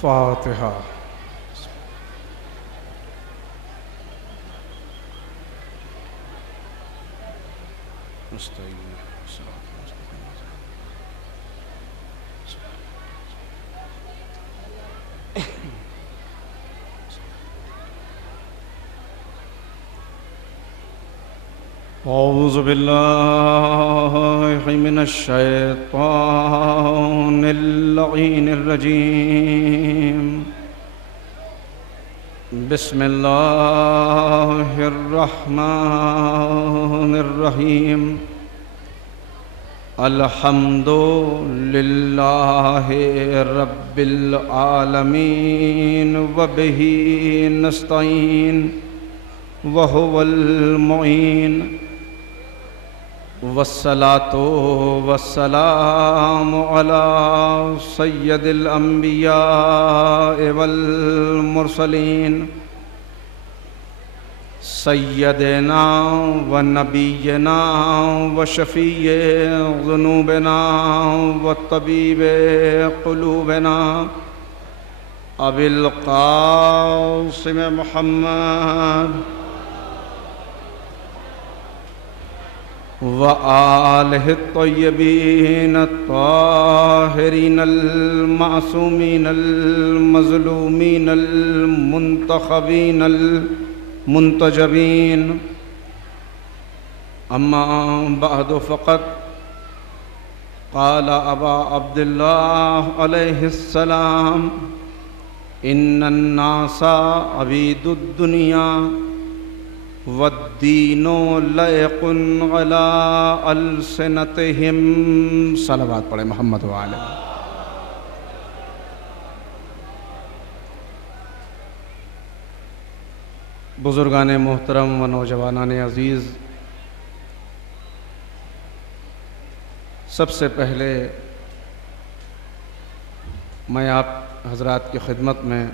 فاتحہ۔ اعوذ باللہ من الشیطان اللعین الرجیم، بسم اللہ الرحمن الرحیم، الحمد للہ رب العالمین وبہ نستعین وہو المعین، والصلاة والسلام علی سید الانبیاء والمرسلین، سیدنا و نبینا و شفیع ذنوبنا و طبیب قلوبنا ابی القاسم محمد وآلہ الطیبین الطاہرین المعصومین المظلومین المنتخبین المنتجبین، اما بعد فقط قال ابا عبداللہ علیہ السلام، ان الناس عبید الدنیا والدین لائق علی السنتہم۔ صلوات پڑھیں محمد وعلیہ۔ بزرگان محترم و نوجوانان عزیز، سب سے پہلے میں آپ حضرات کی خدمت میں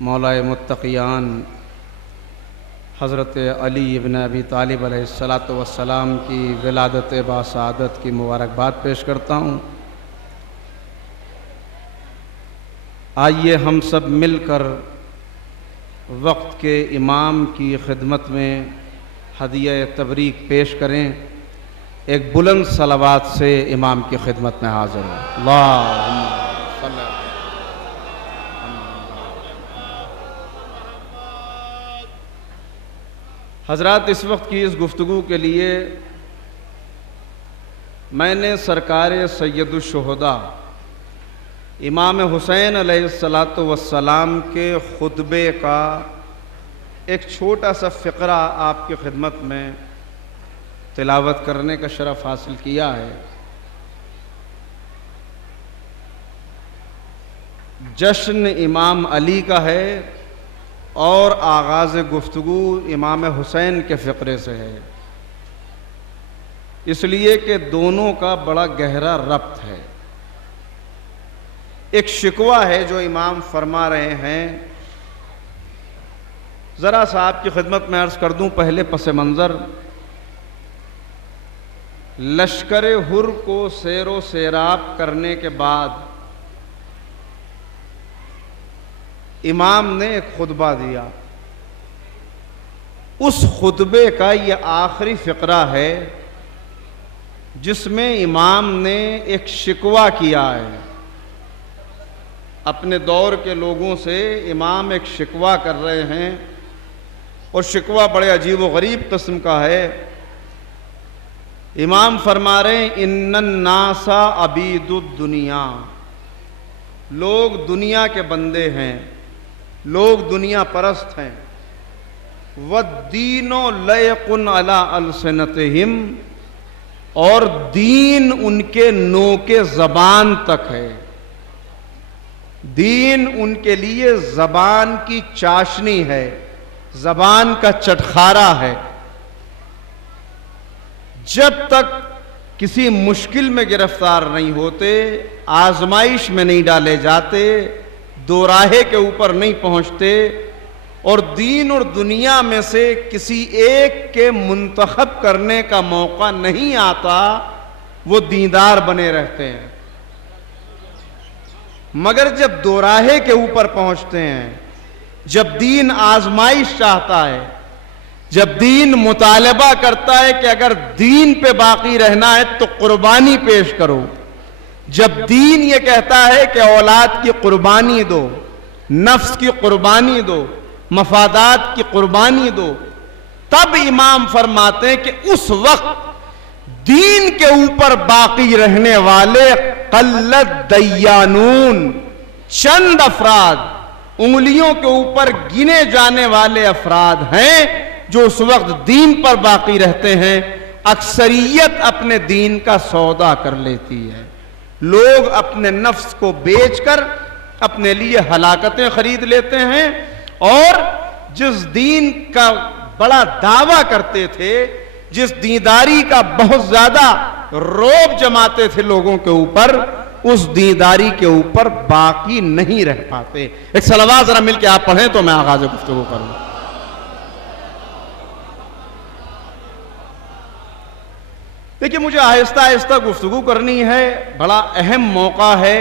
مولائے متقیان حضرت علی ابن ابی طالب علیہ السلام کی ولادت باسعادت کی مبارکباد پیش کرتا ہوں۔ آئیے ہم سب مل کر وقت کے امام کی خدمت میں ہدیہ تبریک پیش کریں۔ ایک بلند صلوات سے امام کی خدمت میں حاضر ہوں۔ اللہم صلی اللہ۔ حضرات، اس وقت کی اس گفتگو کے لیے میں نے سرکار سید الشہداء امام حسین علیہ السلام کے خطبے کا ایک چھوٹا سا فقرہ آپ کی خدمت میں تلاوت کرنے کا شرف حاصل کیا ہے۔ جشن امام علی کا ہے اور آغاز گفتگو امام حسین کے فقرے سے ہے، اس لیے کہ دونوں کا بڑا گہرا ربط ہے۔ ایک شکوہ ہے جو امام فرما رہے ہیں، ذرا سا آپ کی خدمت میں عرض کر دوں پہلے پس منظر۔ لشکر حر کو سیر و سیراب کرنے کے بعد امام نے ایک خطبہ دیا، اس خطبے کا یہ آخری فقرہ ہے جس میں امام نے ایک شکوہ کیا ہے اپنے دور کے لوگوں سے۔ امام ایک شکوہ کر رہے ہیں اور شکوہ بڑے عجیب و غریب قسم کا ہے۔ امام فرما رہے ہیں، ان الناس عبید الدنیا، لوگ دنیا کے بندے ہیں، لوگ دنیا پرست ہیں۔ والدین لائق علی السنتہم، اور دین ان کے نوک زبان تک ہے، دین ان کے لیے زبان کی چاشنی ہے، زبان کا چٹخارا ہے۔ جب تک کسی مشکل میں گرفتار نہیں ہوتے، آزمائش میں نہیں ڈالے جاتے، دو راہے کے اوپر نہیں پہنچتے، اور دین اور دنیا میں سے کسی ایک کے منتخب کرنے کا موقع نہیں آتا، وہ دیندار بنے رہتے ہیں۔ مگر جب دوراہے کے اوپر پہنچتے ہیں، جب دین آزمائش چاہتا ہے، جب دین مطالبہ کرتا ہے کہ اگر دین پہ باقی رہنا ہے تو قربانی پیش کرو، جب دین یہ کہتا ہے کہ اولاد کی قربانی دو، نفس کی قربانی دو، مفادات کی قربانی دو، تب امام فرماتے ہیں کہ اس وقت دین کے اوپر باقی رہنے والے قلت دیانون، چند افراد، انگلیوں کے اوپر گنے جانے والے افراد ہیں جو اس وقت دین پر باقی رہتے ہیں۔ اکثریت اپنے دین کا سودا کر لیتی ہے، لوگ اپنے نفس کو بیچ کر اپنے لیے ہلاکتیں خرید لیتے ہیں، اور جس دین کا بڑا دعویٰ کرتے تھے، جس دینداری کا بہت زیادہ روب جماتے تھے لوگوں کے اوپر، اس دینداری کے اوپر باقی نہیں رہ پاتے۔ ایک صلوات ذرا مل کے آپ پڑھیں تو میں آغاز گفتگو کروں۔ دیکھیے، مجھے آہستہ آہستہ گفتگو کرنی ہے، بڑا اہم موقع ہے،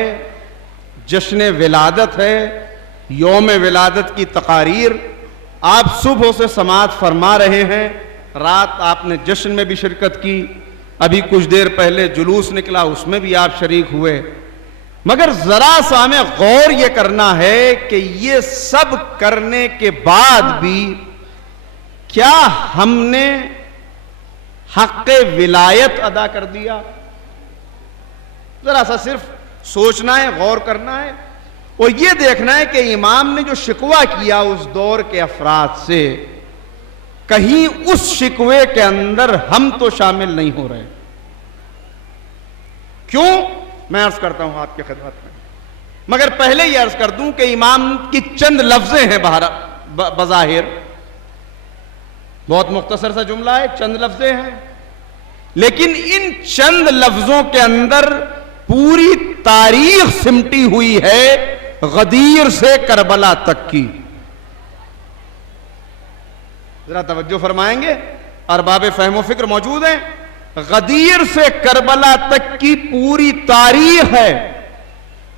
جشن ولادت ہے، یوم ولادت کی تقاریر آپ صبح سے سماعت فرما رہے ہیں، رات آپ نے جشن میں بھی شرکت کی، ابھی کچھ دیر پہلے جلوس نکلا اس میں بھی آپ شریک ہوئے، مگر ذرا سا ہمیں غور یہ کرنا ہے کہ یہ سب کرنے کے بعد بھی کیا ہم نے حق ولایت ادا کر دیا؟ ذرا سا صرف سوچنا ہے، غور کرنا ہے، اور یہ دیکھنا ہے کہ امام نے جو شکوہ کیا اس دور کے افراد سے، کہیں اس شکوے کے اندر ہم تو شامل نہیں ہو رہے۔ کیوں؟ میں عرض کرتا ہوں آپ کی خدمت میں، مگر پہلے یہ عرض کر دوں کہ امام کی چند لفظیں ہیں بظاہر، بہت مختصر سا جملہ ہے، چند لفظیں ہیں، لیکن ان چند لفظوں کے اندر پوری تاریخ سمٹی ہوئی ہے، غدیر سے کربلا تک کی۔ ذرا توجہ فرمائیں گے، ارباب فہم و فکر موجود ہیں۔ غدیر سے کربلا تک کی پوری تاریخ ہے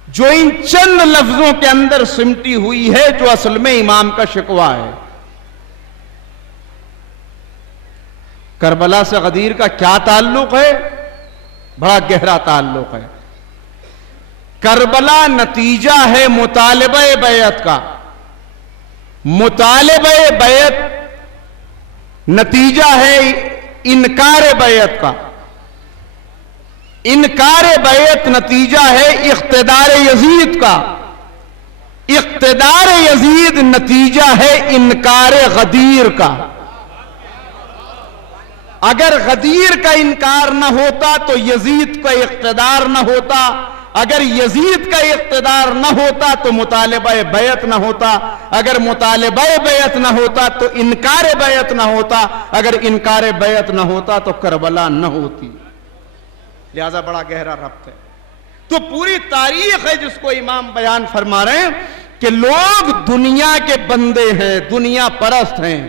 جو ان چند لفظوں کے اندر سمٹی ہوئی ہے، جو اصل میں امام کا شکوہ ہے۔ کربلا سے غدیر کا کیا تعلق ہے؟ بڑا گہرا تعلق ہے۔ کربلا نتیجہ ہے مطالبہ بیعت کا، مطالبہ بیعت نتیجہ ہے انکار بیعت کا، انکار بیعت نتیجہ ہے اقتدار یزید کا، اقتدار یزید نتیجہ ہے انکار غدیر کا۔ اگر غدیر کا انکار نہ ہوتا تو یزید کا اقتدار نہ ہوتا، اگر یزید کا اقتدار نہ ہوتا تو مطالبہ بیعت نہ ہوتا، اگر مطالبہ بیعت نہ ہوتا تو انکار بیعت نہ ہوتا، اگر انکار بیعت نہ ہوتا تو کربلا نہ ہوتی۔ لہذا بڑا گہرا ربط ہے۔ تو پوری تاریخ ہے جس کو امام بیان فرما رہے ہیں کہ لوگ دنیا کے بندے ہیں، دنیا پرست ہیں،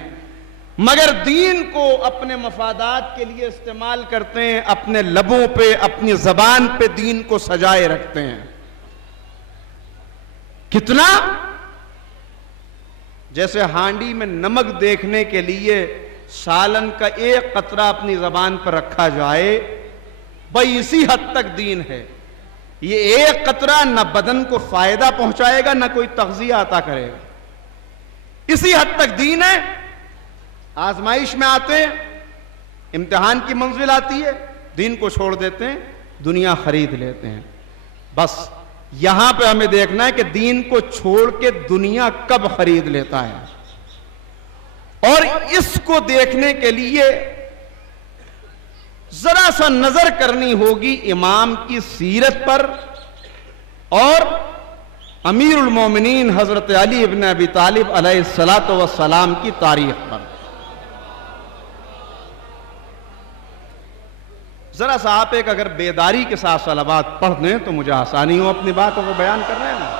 مگر دین کو اپنے مفادات کے لیے استعمال کرتے ہیں، اپنے لبوں پہ، اپنی زبان پہ دین کو سجائے رکھتے ہیں۔ کتنا؟ جیسے ہانڈی میں نمک دیکھنے کے لیے سالن کا ایک قطرہ اپنی زبان پر رکھا جائے، بھئی اسی حد تک دین ہے۔ یہ ایک قطرہ نہ بدن کو فائدہ پہنچائے گا، نہ کوئی تغذیہ عطا کرے گا، اسی حد تک دین ہے۔ آزمائش میں آتے ہیں، امتحان کی منزل آتی ہے، دین کو چھوڑ دیتے ہیں، دنیا خرید لیتے ہیں۔ بس یہاں پہ ہمیں دیکھنا ہے کہ دین کو چھوڑ کے دنیا کب خرید لیتا ہے، اور اس کو دیکھنے کے لیے ذرا سا نظر کرنی ہوگی امام کی سیرت پر اور امیر المومنین حضرت علی ابن ابی طالب علیہ السلام کی تاریخ پر۔ ذرا سا آپ ایک اگر بیداری کے ساتھ صلوات پڑھ دیں تو مجھے آسانی ہو اپنی باتوں کو بیان کرنے میں۔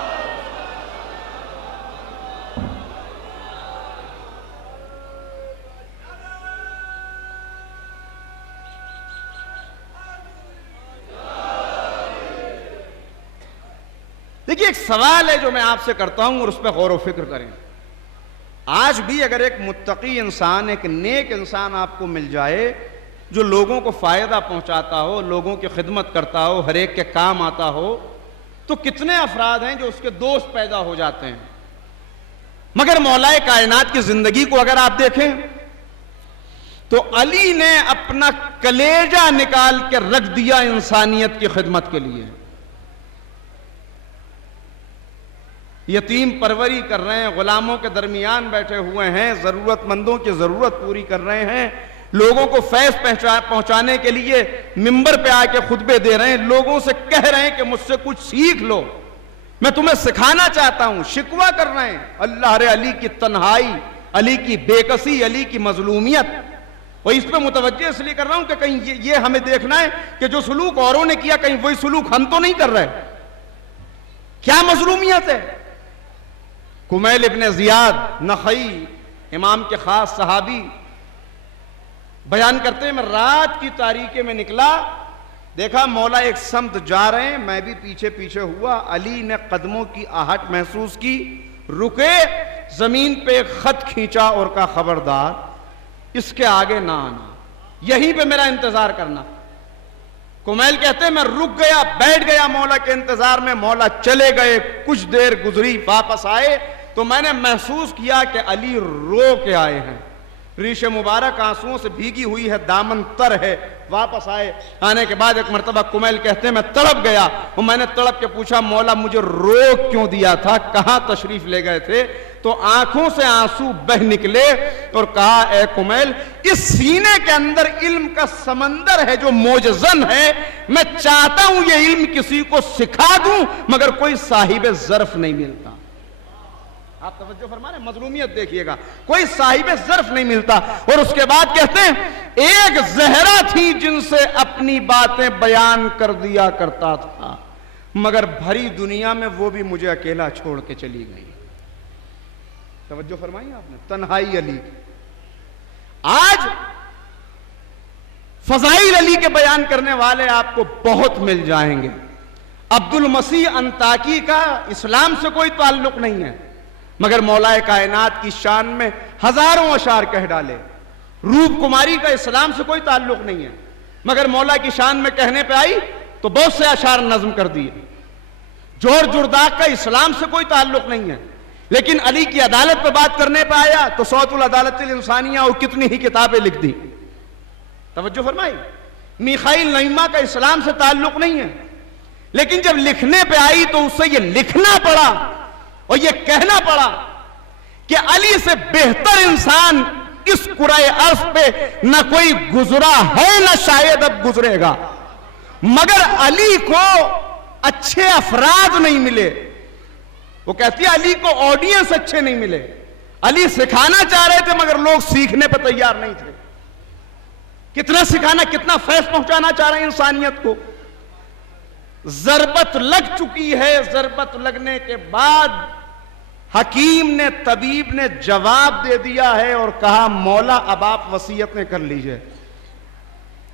دیکھیے ایک سوال ہے جو میں آپ سے کرتا ہوں اور اس پہ غور و فکر کریں. آج بھی اگر ایک متقی انسان، ایک نیک انسان آپ کو مل جائے جو لوگوں کو فائدہ پہنچاتا ہو، لوگوں کی خدمت کرتا ہو، ہر ایک کے کام آتا ہو، تو کتنے افراد ہیں جو اس کے دوست پیدا ہو جاتے ہیں. مگر مولا کائنات کی زندگی کو اگر آپ دیکھیں تو علی نے اپنا کلیجہ نکال کے رکھ دیا انسانیت کی خدمت کے لیے. یتیم پروری کر رہے ہیں، غلاموں کے درمیان بیٹھے ہوئے ہیں، ضرورت مندوں کی ضرورت پوری کر رہے ہیں، لوگوں کو فیض پہنچانے کے لیے منبر پہ آ کے خطبے دے رہے ہیں، لوگوں سے کہہ رہے ہیں کہ مجھ سے کچھ سیکھ لو، میں تمہیں سکھانا چاہتا ہوں. شکوہ کر رہے ہیں اللہ رے علی کی تنہائی، علی کی بے کسی، علی کی مظلومیت. اور اس پہ متوجہ اس لیے کر رہا ہوں کہ کہیں یہ ہمیں دیکھنا ہے کہ جو سلوک اوروں نے کیا کہیں وہی سلوک ہم تو نہیں کر رہے. کیا مظلومیت ہے؟ کمیل ابن زیاد نخعی، امام کے خاص صحابی، بیان کرتے ہیں میں رات کی تاریکی میں نکلا، دیکھا مولا ایک سمت جا رہے ہیں، میں بھی پیچھے پیچھے ہوا. علی نے قدموں کی آہٹ محسوس کی، رکے، زمین پہ ایک خط کھینچا اور کہا خبردار اس کے آگے نہ آنا، یہیں پہ میرا انتظار کرنا. کمیل کہتے ہیں میں رک گیا، بیٹھ گیا مولا کے انتظار میں. مولا چلے گئے، کچھ دیر گزری، واپس آئے تو میں نے محسوس کیا کہ علی رو کے آئے ہیں، ریش مبارک آنسوؤں سے بھیگی ہوئی ہے، دامن تر ہے. واپس آئے، آنے کے بعد ایک مرتبہ کمیل کہتے ہیں میں تڑپ گیا اور میں نے تڑپ کے پوچھا مولا مجھے روک کیوں دیا تھا، کہاں تشریف لے گئے تھے؟ تو آنکھوں سے آنسو بہ نکلے اور کہا اے کمیل اس سینے کے اندر علم کا سمندر ہے جو موجزن ہے، میں چاہتا ہوں یہ علم کسی کو سکھا دوں مگر کوئی صاحب ظرف نہیں ملتا. آپ توجہ فرما رہے ہیں، مظلومیت دیکھیے گا، کوئی صاحب ظرف نہیں ملتا. اور اس کے بعد کہتے ہیں ایک زہرا تھی جن سے اپنی باتیں بیان کر دیا کرتا تھا مگر بھری دنیا میں وہ بھی مجھے اکیلا چھوڑ کے چلی گئی. توجہ فرمائی آپ نے، تنہائی علی. آج فضائل علی کے بیان کرنے والے آپ کو بہت مل جائیں گے. عبد المسیح انطاکی کا اسلام سے کوئی تعلق نہیں ہے مگر مولا کائنات کی شان میں ہزاروں اشعار کہہ ڈالے. روپ کماری کا اسلام سے کوئی تعلق نہیں ہے مگر مولا کی شان میں کہنے پہ آئی تو بہت سے اشعار نظم کر دیے. جورج جرداق کا اسلام سے کوئی تعلق نہیں ہے لیکن علی کی عدالت پہ بات کرنے پہ آیا تو صوت العدالت الانسانیہ اور کتنی ہی کتابیں لکھ دی. توجہ فرمائی. میخائیل نعیمہ کا اسلام سے تعلق نہیں ہے لیکن جب لکھنے پہ آئی تو اس سے یہ لکھنا پڑا اور یہ کہنا پڑا کہ علی سے بہتر انسان اس کرۂ ارض پہ نہ کوئی گزرا ہے نہ شاید اب گزرے گا. مگر علی کو اچھے افراد نہیں ملے. وہ کہتی ہے علی کو آڈینس اچھے نہیں ملے. علی سکھانا چاہ رہے تھے مگر لوگ سیکھنے پہ تیار نہیں تھے. کتنا سکھانا، کتنا فیض پہنچانا چاہ رہے ہیں انسانیت کو. ضربت لگ چکی ہے. ضربت لگنے کے بعد حکیم نے، طبیب نے جواب دے دیا ہے اور کہا مولا اب آپ وصیتیں کر لیجئے.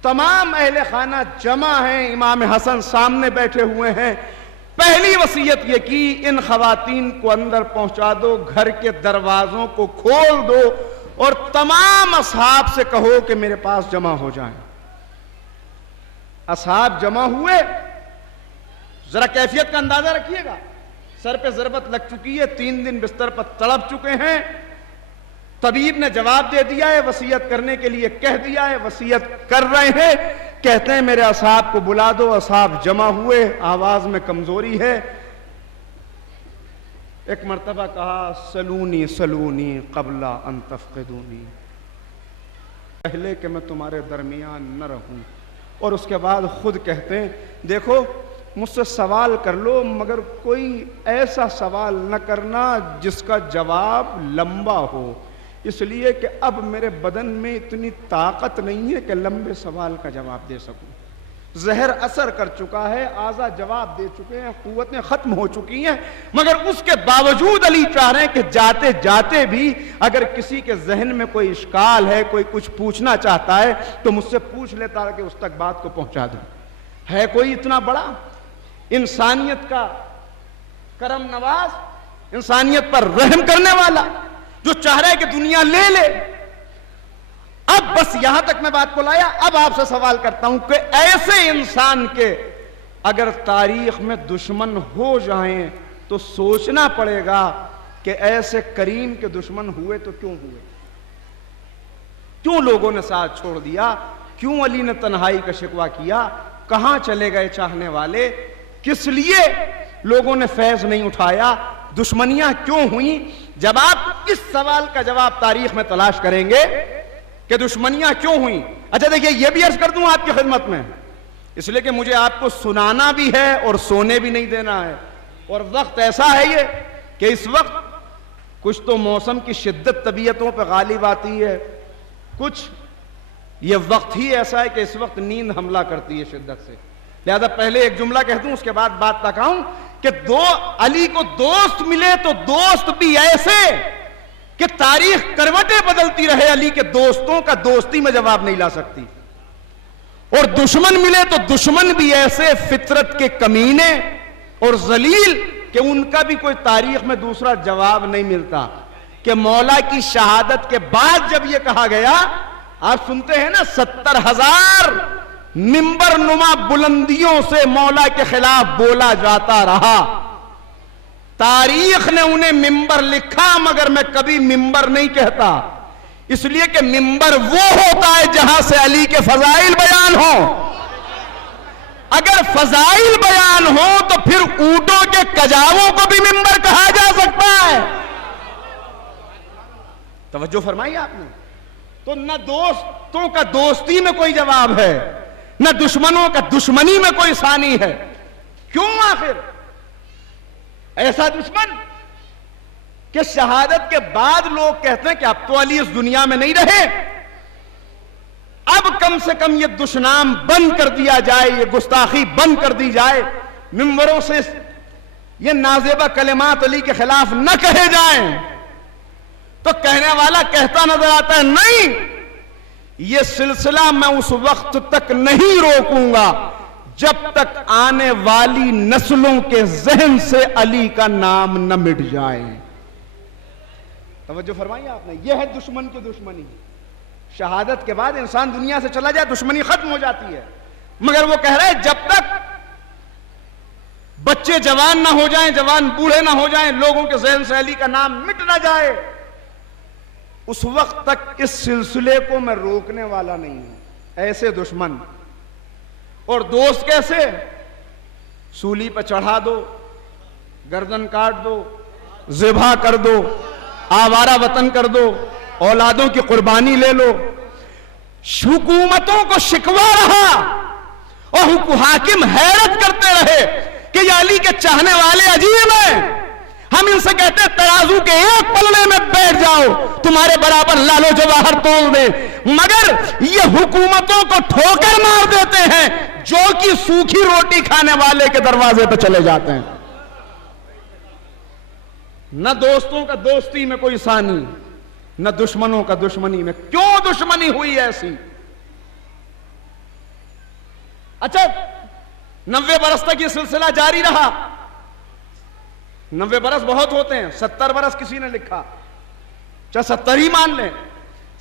تمام اہل خانہ جمع ہیں، امام حسن سامنے بیٹھے ہوئے ہیں. پہلی وصیت یہ کی ان خواتین کو اندر پہنچا دو، گھر کے دروازوں کو کھول دو اور تمام اصحاب سے کہو کہ میرے پاس جمع ہو جائیں. اصحاب جمع ہوئے. ذرا کیفیت کا اندازہ رکھیے گا. سر پہ ضربت لگ چکی ہے، 3 دن بستر پر تڑپ چکے ہیں. طبیب نے جواب دے دیا ہے، وصیت کرنے کے لیے کہہ دیا ہے، وصیت کر رہے ہیں. کہتے ہیں میرے اصحاب کو بلا دو. اصحاب جمع ہوئے. آواز میں کمزوری ہے. ایک مرتبہ کہا سلونی سلونی قبل ان تفقدونی، پہلے کہ میں تمہارے درمیان نہ رہوں. اور اس کے بعد خود کہتے ہیں دیکھو مجھ سے سوال کر لو مگر کوئی ایسا سوال نہ کرنا جس کا جواب لمبا ہو، اس لیے کہ اب میرے بدن میں اتنی طاقت نہیں ہے کہ لمبے سوال کا جواب دے سکوں. زہر اثر کر چکا ہے، اعضاء جواب دے چکے ہیں، قوتیں ختم ہو چکی ہیں. مگر اس کے باوجود علی چاہ رہے ہیں کہ جاتے جاتے بھی اگر کسی کے ذہن میں کوئی اشکال ہے، کوئی کچھ پوچھنا چاہتا ہے تو مجھ سے پوچھ لیتا کہ اس تک بات کو پہنچا دوں. ہے کوئی اتنا بڑا انسانیت کا کرم نواز، انسانیت پر رحم کرنے والا، جو چاہ رہا ہے کہ دنیا لے لے. اب بس یہاں تک میں بات کو لایا. اب آپ سے سوال کرتا ہوں کہ ایسے انسان کے اگر تاریخ میں دشمن ہو جائیں تو سوچنا پڑے گا کہ ایسے کریم کے دشمن ہوئے تو کیوں ہوئے؟ کیوں لوگوں نے ساتھ چھوڑ دیا؟ کیوں علی نے تنہائی کا شکوہ کیا؟ کہاں چلے گئے چاہنے والے؟ کس لیے لوگوں نے فیض نہیں اٹھایا؟ دشمنیاں کیوں ہوئیں؟ جب آپ اس سوال کا جواب تاریخ میں تلاش کریں گے کہ دشمنیاں کیوں ہوئیں. اچھا دیکھیے، یہ بھی عرض کر دوں آپ کی خدمت میں، اس لیے کہ مجھے آپ کو سنانا بھی ہے اور سونے بھی نہیں دینا ہے. اور وقت ایسا ہے یہ کہ اس وقت کچھ تو موسم کی شدت طبیعتوں پہ غالب آتی ہے، کچھ یہ وقت ہی ایسا ہے کہ اس وقت نیند حملہ کرتی ہے شدت سے. لہذا پہلے ایک جملہ کہہ دوں، اس کے بعد بات تکاؤں کہ علی کو دوست ملے تو دوست بھی ایسے کہ تاریخ کروٹیں بدلتی رہے. علی کے دوستوں کا دوستی میں جواب نہیں لا سکتی. اور دشمن ملے تو دشمن بھی ایسے فطرت کے کمینے اور ذلیل کہ ان کا بھی کوئی تاریخ میں دوسرا جواب نہیں ملتا. کہ مولا کی شہادت کے بعد جب یہ کہا گیا، آپ سنتے ہیں نا 70,000 ممبر نما بلندیوں سے مولا کے خلاف بولا جاتا رہا. تاریخ نے انہیں ممبر لکھا مگر میں کبھی ممبر نہیں کہتا، اس لیے کہ ممبر وہ ہوتا ہے جہاں سے علی کے فضائل بیان ہوں. اگر فضائل بیان ہو تو پھر اونٹوں کے کجاووں کو بھی ممبر کہا جا سکتا ہے. توجہ فرمائی آپ نے. تو نہ دوستوں کا دوستی میں کوئی جواب ہے، نہ دشمنوں کا دشمنی میں کوئی ثانی ہے. کیوں آخر ایسا دشمن کہ شہادت کے بعد لوگ کہتے ہیں کہ اب تو علی اس دنیا میں نہیں رہے، اب کم سے کم یہ دشنام بند کر دیا جائے، یہ گستاخی بند کر دی جائے، ممبروں سے یہ نازیبہ کلمات علی کے خلاف نہ کہے جائیں. تو کہنے والا کہتا نظر آتا ہے، نہیں، یہ سلسلہ میں اس وقت تک نہیں روکوں گا جب تک آنے والی نسلوں کے ذہن سے علی کا نام نہ مٹ جائے. توجہ فرمائی آپ نے. یہ ہے دشمن کی دشمنی. شہادت کے بعد انسان دنیا سے چلا جائے دشمنی ختم ہو جاتی ہے، مگر وہ کہہ رہے جب تک بچے جوان نہ ہو جائیں، جوان بوڑھے نہ ہو جائیں، لوگوں کے ذہن سے علی کا نام مٹ نہ جائے، اس وقت تک اس سلسلے کو میں روکنے والا نہیں ہوں. ایسے دشمن. اور دوست کیسے؟ سولی پہ چڑھا دو، گردن کاٹ دو، ذبح کر دو، آوارہ وطن کر دو، اولادوں کی قربانی لے لو. حکومتوں کو شکوا رہا اور حاکم حیرت کرتے رہے کہ یہ علی کے چاہنے والے عجیب ہیں. ہم ان سے کہتے ہیں ترازو کے ایک پلڑے میں بیٹھ جاؤ، تمہارے برابر لالو جواہر تول دے، مگر یہ حکومتوں کو ٹھوکر مار دیتے ہیں جو کہ سوکھی روٹی کھانے والے کے دروازے پہ چلے جاتے ہیں. نہ دوستوں کا دوستی میں کوئی ثانی، نہ دشمنوں کا دشمنی میں. کیوں دشمنی ہوئی ایسی؟ اچھا 90 برس تک یہ سلسلہ جاری رہا. 90 برس بہت ہوتے ہیں، 70 برس کسی نے لکھا، چاہے 70 ہی مان لیں.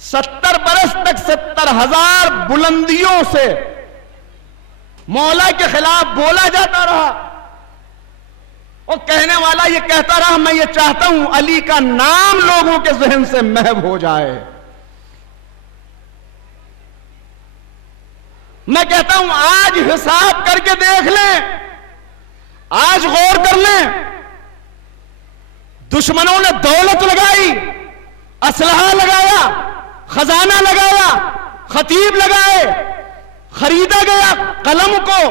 70 برس تک 70,000 بلندیوں سے مولا کے خلاف بولا جاتا رہا اور کہنے والا یہ کہتا رہا میں یہ چاہتا ہوں علی کا نام لوگوں کے ذہن سے محو ہو جائے. میں کہتا ہوں آج حساب کر کے دیکھ لیں، آج غور کر لیں. دشمنوں نے دولت لگائی، اسلحہ لگایا، خزانہ لگایا، خطیب لگائے، خریدا گیا قلم کو،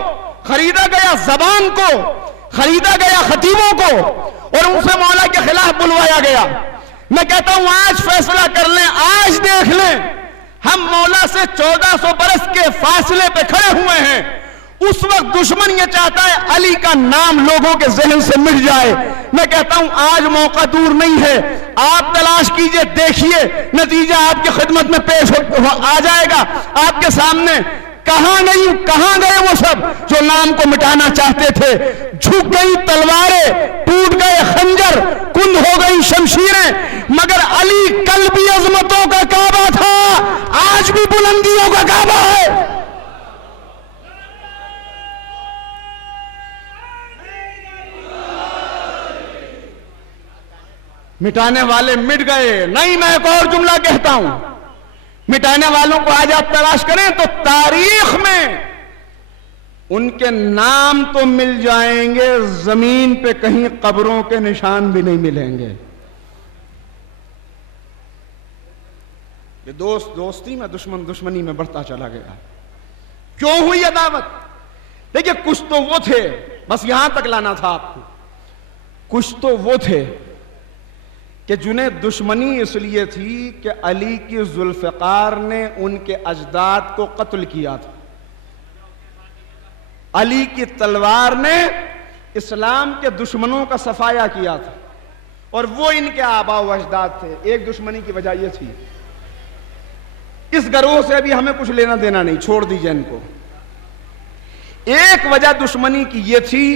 خریدا گیا زبان کو، خریدا گیا خطیبوں کو، اور ان سے مولا کے خلاف بلوایا گیا. میں کہتا ہوں آج فیصلہ کر لیں، آج دیکھ لیں. ہم مولا سے 1400 برس کے فاصلے پہ کھڑے ہوئے ہیں. اس وقت دشمن یہ چاہتا ہے علی کا نام لوگوں کے ذہن سے مٹ جائے. میں کہتا ہوں آج موقع دور نہیں ہے، آپ تلاش کیجئے، دیکھیے، نتیجہ آپ کی خدمت میں پیش آ جائے گا. آپ کے سامنے کہاں گئے وہ سب جو نام کو مٹانا چاہتے تھے؟ جھک گئی تلواریں، ٹوٹ گئے خنجر، کند ہو گئی شمشیریں، مگر علی کل بھی عظمتوں کا کعبہ تھا، آج بھی بلندیوں کا کعبہ ہے۔ مٹانے والے مٹ گئے نہیں، میں ایک اور جملہ کہتا ہوں، مٹانے والوں کو آج آپ تلاش کریں تو تاریخ میں ان کے نام تو مل جائیں گے، زمین پہ کہیں قبروں کے نشان بھی نہیں ملیں گے۔ یہ دوستی میں دشمنی میں بڑھتا چلا گیا۔ کیوں ہوئی عداوت؟ دیکھیں کچھ تو وہ تھے، بس یہاں تک لانا تھا آپ کو، کچھ تو وہ تھے کہ جنہیں دشمنی اس لیے تھی کہ علی کی ذوالفقار نے ان کے اجداد کو قتل کیا تھا، علی کی تلوار نے اسلام کے دشمنوں کا صفایا کیا تھا، اور وہ ان کے آباء و اجداد تھے۔ ایک دشمنی کی وجہ یہ تھی، اس گروہ سے ابھی ہمیں کچھ لینا دینا نہیں، چھوڑ دیجئے ان کو۔ ایک وجہ دشمنی کی یہ تھی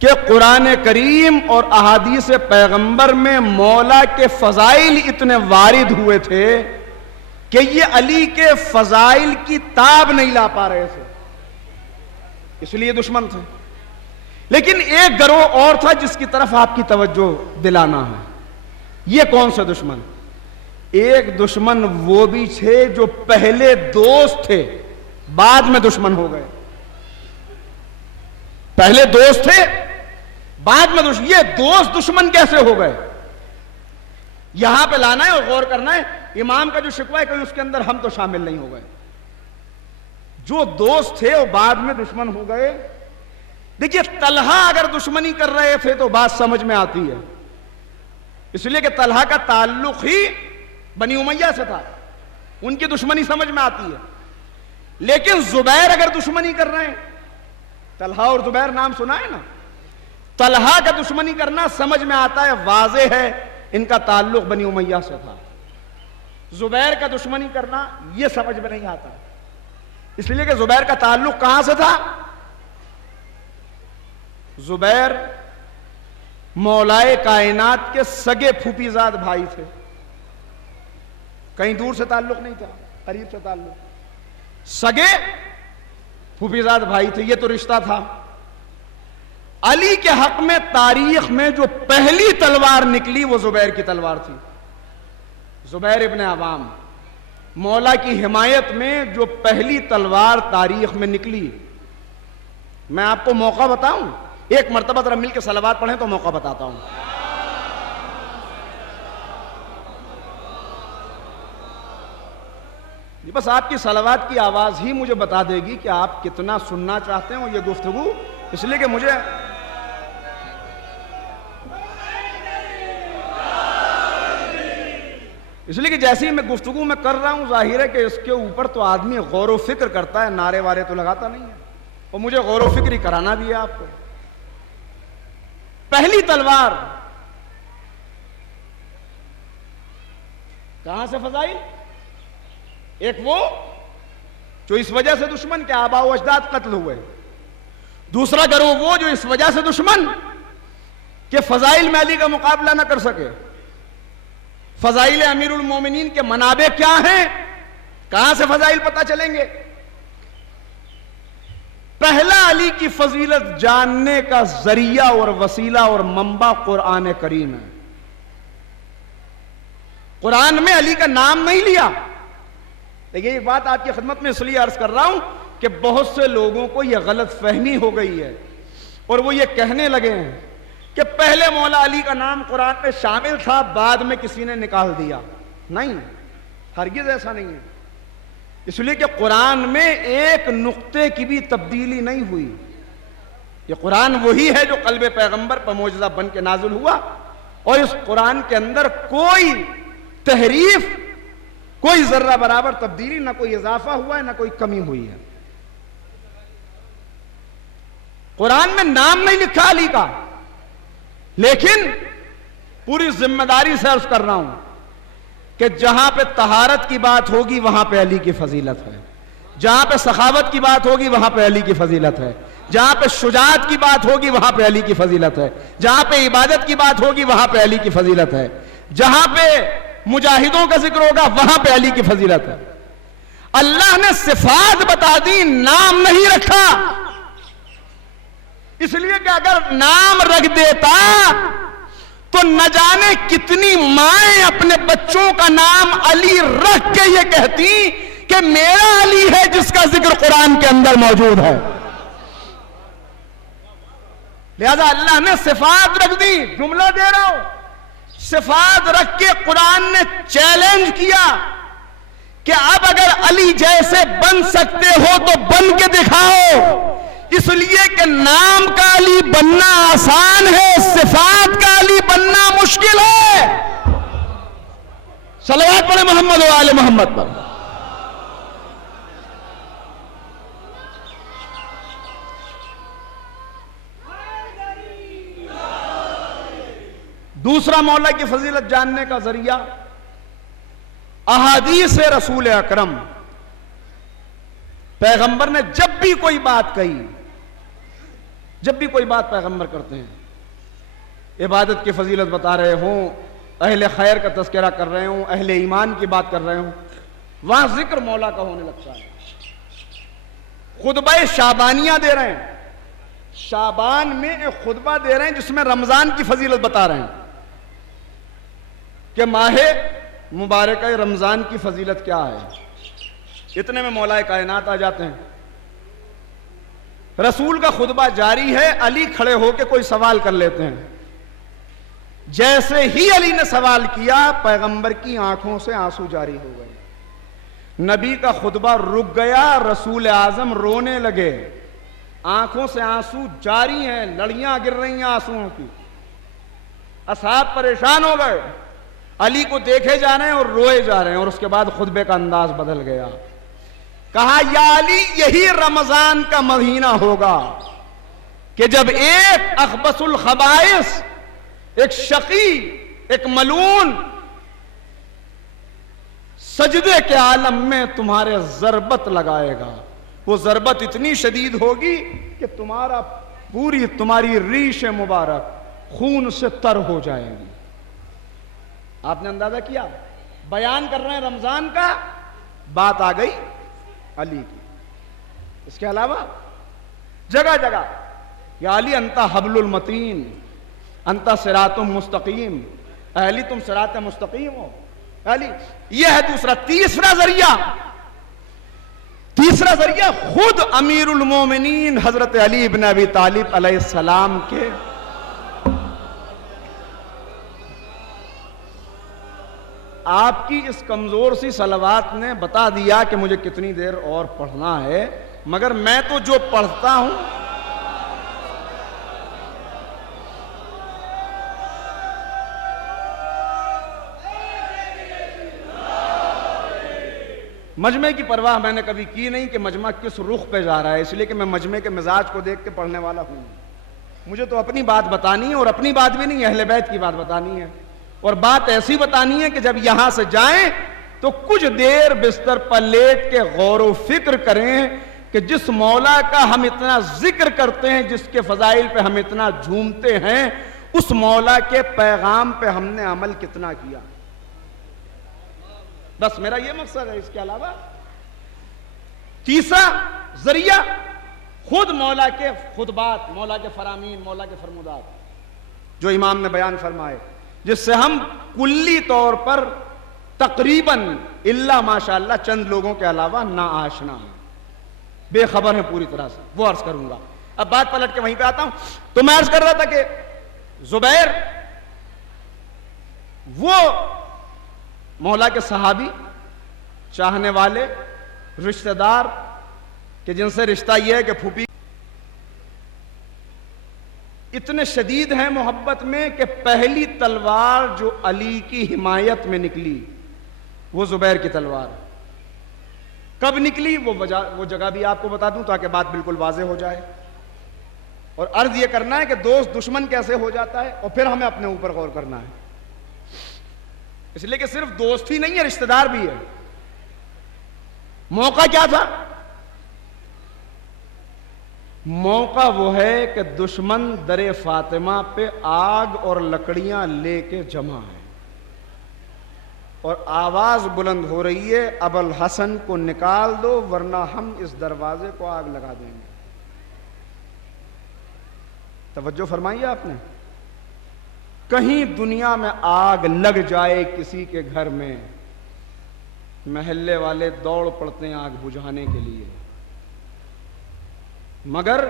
کہ قرآن کریم اور احادیث پیغمبر میں مولا کے فضائل اتنے وارد ہوئے تھے کہ یہ علی کے فضائل کی تاب نہیں لا پا رہے تھے، اس لیے دشمن تھے۔ لیکن ایک گروہ اور تھا جس کی طرف آپ کی توجہ دلانا ہے۔ یہ کون سے دشمن؟ ایک دشمن وہ بھی تھے جو پہلے دوست تھے، بعد میں دشمن ہو گئے۔ پہلے دوست تھے، بعد میں دشمن۔ یہ دوست دشمن کیسے ہو گئے؟ یہاں پہ لانا ہے اور غور کرنا ہے۔ امام کا جو شکوہ ہے کہ اس کے اندر ہم تو شامل نہیں ہو گئے۔ جو دوست تھے وہ بعد میں دشمن ہو گئے۔ دیکھیے طلحہ اگر دشمنی کر رہے تھے تو بات سمجھ میں آتی ہے، اس لیے کہ طلحہ کا تعلق ہی بنی امیہ سے تھا، ان کی دشمنی سمجھ میں آتی ہے۔ لیکن زبیر اگر دشمنی کر رہے ہیں، طلحہ اور زبیر نام سنا ہے نا، طلحہ کا دشمنی کرنا سمجھ میں آتا ہے، واضح ہے ان کا تعلق بنی امیہ سے تھا۔ زبیر کا دشمنی کرنا یہ سمجھ میں نہیں آتا، اس لیے کہ زبیر کا تعلق کہاں سے تھا؟ زبیر مولائے کائنات کے سگے پھوپھی زاد بھائی تھے، کہیں دور سے تعلق نہیں تھا، قریب سے تعلق، سگے پھوپھی زاد بھائی تھے، یہ تو رشتہ تھا۔ علی کے حق میں تاریخ میں جو پہلی تلوار نکلی وہ زبیر کی تلوار تھی، زبیر ابن عوام۔ مولا کی حمایت میں جو پہلی تلوار تاریخ میں نکلی، میں آپ کو موقع بتاؤں، ایک مرتبہ ذرا مل کے صلوات پڑھیں تو موقع بتاتا ہوں۔ بس آپ کی صلوات کی آواز ہی مجھے بتا دے گی کہ آپ کتنا سننا چاہتے ہیں یہ گفتگو، اس لیے کہ مجھے جیسی میں گفتگو میں کر رہا ہوں، ظاہر ہے کہ اس کے اوپر تو آدمی غور و فکر کرتا ہے، نعرے وارے تو لگاتا نہیں ہے، اور مجھے غور و فکر ہی کرانا بھی ہے آپ کو۔ پہلی تلوار کہاں سے فضائل؟ ایک وہ جو اس وجہ سے دشمن کے آباء و اجداد قتل ہوئے، دوسرا گروہ وہ جو اس وجہ سے دشمن کہ فضائل میں علی کا مقابلہ نہ کر سکے۔ فضائل امیر المومنین کے منابع کیا ہیں؟ کہاں سے فضائل پتہ چلیں گے؟ پہلا علی کی فضیلت جاننے کا ذریعہ اور وسیلہ اور منبع قرآن کریم ہے۔ قرآن میں علی کا نام نہیں لیا۔ یہ بات آپ کی خدمت میں اس لیے عرض کر رہا ہوں کہ بہت سے لوگوں کو یہ غلط فہمی ہو گئی ہے، اور وہ یہ کہنے لگے ہیں کہ پہلے مولا علی کا نام قرآن میں شامل تھا، بعد میں کسی نے نکال دیا۔ نہیں، ہرگز ایسا نہیں ہے، اس لیے کہ قرآن میں ایک نقطے کی بھی تبدیلی نہیں ہوئی۔ یہ قرآن وہی ہے جو قلب پیغمبر پر معجزہ بن کے نازل ہوا، اور اس قرآن کے اندر کوئی تحریف، کوئی ذرہ برابر تبدیلی، نہ کوئی اضافہ ہوا ہے نہ کوئی کمی ہوئی ہے۔ قرآن میں نام نہیں لکھا علی کا، لیکن پوری ذمہ داری سے عرض کر رہا ہوں کہ جہاں پہ طہارت کی بات ہوگی وہاں پہ علی کی فضیلت ہے۔ جہاں پہ سخاوت کی بات ہوگی وہاں پہ علی کی فضیلت ہے، جہاں پہ شجاعت کی بات ہوگی وہاں پہ علی کی فضیلت ہے، جہاں پہ عبادت کی بات ہوگی وہاں پہ علی کی فضیلت ہے، جہاں پہ مجاہدوں کا ذکر ہوگا وہاں پہ علی کی فضیلت ہے۔ اللہ نے صفات بتا دی، نام نہیں رکھا، اس لیے کہ اگر نام رکھ دیتا تو نہ جانے کتنی مائیں اپنے بچوں کا نام علی رکھ کے یہ کہتی کہ میرا علی ہے جس کا ذکر قرآن کے اندر موجود ہے۔ لہذا اللہ نے صفات رکھ دی، جملہ دے رہا ہوں، صفات رکھ کے قرآن نے چیلنج کیا کہ اب اگر علی جیسے بن سکتے ہو تو بن کے دکھاؤ، اس لیے کہ نام کا علی بننا آسان ہے، صفات کا علی بننا مشکل ہے۔ صلوات پڑھیں محمد و آل محمد پر۔ دوسرا مولا کی فضیلت جاننے کا ذریعہ احادیث رسول اکرم، پیغمبر نے جب بھی کوئی بات کہی، جب بھی کوئی بات پیغمبر کرتے ہیں، عبادت کی فضیلت بتا رہے ہوں، اہل خیر کا تذکرہ کر رہے ہوں، اہل ایمان کی بات کر رہے ہوں، وہاں ذکر مولا کا ہونے لگتا ہے۔ خطبہ شعبانیہ دے رہے ہیں، شعبان میں ایک خطبہ دے رہے ہیں جس میں رمضان کی فضیلت بتا رہے ہیں کہ ماہ مبارکہ رمضان کی فضیلت کیا ہے۔ اتنے میں مولا کائنات آ جاتے ہیں، رسول کا خطبہ جاری ہے، علی کھڑے ہو کے کوئی سوال کر لیتے ہیں، جیسے ہی علی نے سوال کیا پیغمبر کی آنکھوں سے آنسو جاری ہو گئے، نبی کا خطبہ رک گیا، رسول اعظم رونے لگے، آنکھوں سے آنسو جاری ہیں، لڑیاں گر رہی ہیں آنسوؤں کی، اصحاب پریشان ہو گئے، علی کو دیکھے جا رہے ہیں اور روئے جا رہے ہیں، اور اس کے بعد خطبے کا انداز بدل گیا، کہا یا علی یہی رمضان کا مہینہ ہوگا کہ جب ایک اخبث الخبائث، ایک شقی، ایک ملعون سجدے کے عالم میں تمہارے ضربت لگائے گا، وہ ضربت اتنی شدید ہوگی کہ تمہاری ریش مبارک خون سے تر ہو جائے گی۔ آپ نے اندازہ کیا، بیان کر رہے ہیں رمضان کا، بات آ گئی علی کی۔ اس کے علاوہ جگہ جگہ یا علی انت حبل المتین، انت صراط مستقیم، علی تم صراط مستقیم ہو علی۔ یہ ہے دوسرا۔ تیسرا ذریعہ خود امیر المومنین حضرت علی بن ابی طالب علیہ السلام کے آپ کی اس کمزور سی صلوات نے بتا دیا کہ مجھے کتنی دیر اور پڑھنا ہے، مگر میں تو جو پڑھتا ہوں مجمع کی پرواہ میں نے کبھی کی نہیں کہ مجمع کس رخ پہ جا رہا ہے، اس لیے کہ میں مجمع کے مزاج کو دیکھ کے پڑھنے والا ہوں۔ مجھے تو اپنی بات بتانی ہے، اور اپنی بات بھی نہیں، اہل بیت کی بات بتانی ہے، اور بات ایسی بتانی ہے کہ جب یہاں سے جائیں تو کچھ دیر بستر پر لیٹ کے غور و فکر کریں کہ جس مولا کا ہم اتنا ذکر کرتے ہیں، جس کے فضائل پہ ہم اتنا جھومتے ہیں، اس مولا کے پیغام پہ ہم نے عمل کتنا کیا۔ بس میرا یہ مقصد ہے۔ اس کے علاوہ تیسرا ذریعہ خود مولا کے خطبات، مولا کے فرامین، مولا کے فرمودات جو امام نے بیان فرمائے، جس سے ہم کلی طور پر تقریباً الا ماشاءاللہ چند لوگوں کے علاوہ نا آشنا ہیں، بے خبر ہیں پوری طرح سے، وہ عرض کروں گا۔ اب بات پلٹ کے وہیں پہ آتا ہوں۔ تو میں عرض کر رہا تھا کہ زبیر وہ مولا کے صحابی، چاہنے والے، رشتہ دار کہ جن سے رشتہ یہ ہے کہ پھوپھی، اتنے شدید ہیں محبت میں کہ پہلی تلوار جو علی کی حمایت میں نکلی وہ زبیر کی تلوار۔ کب نکلی وہ جگہ بھی آپ کو بتا دوں تاکہ بات بالکل واضح ہو جائے، اور عرض یہ کرنا ہے کہ دوست دشمن کیسے ہو جاتا ہے، اور پھر ہمیں اپنے اوپر غور کرنا ہے۔ اس لیے کہ صرف دوست ہی نہیں ہے، رشتہ دار بھی ہے۔ موقع کیا تھا؟ موقع وہ ہے کہ دشمن در فاطمہ پہ آگ اور لکڑیاں لے کے جمع ہیں اور آواز بلند ہو رہی ہے ابو الحسن کو نکال دو ورنہ ہم اس دروازے کو آگ لگا دیں گے. توجہ فرمائیے آپ نے. کہیں دنیا میں آگ لگ جائے کسی کے گھر میں محلے والے دوڑ پڑتے ہیں آگ بجھانے کے لیے, مگر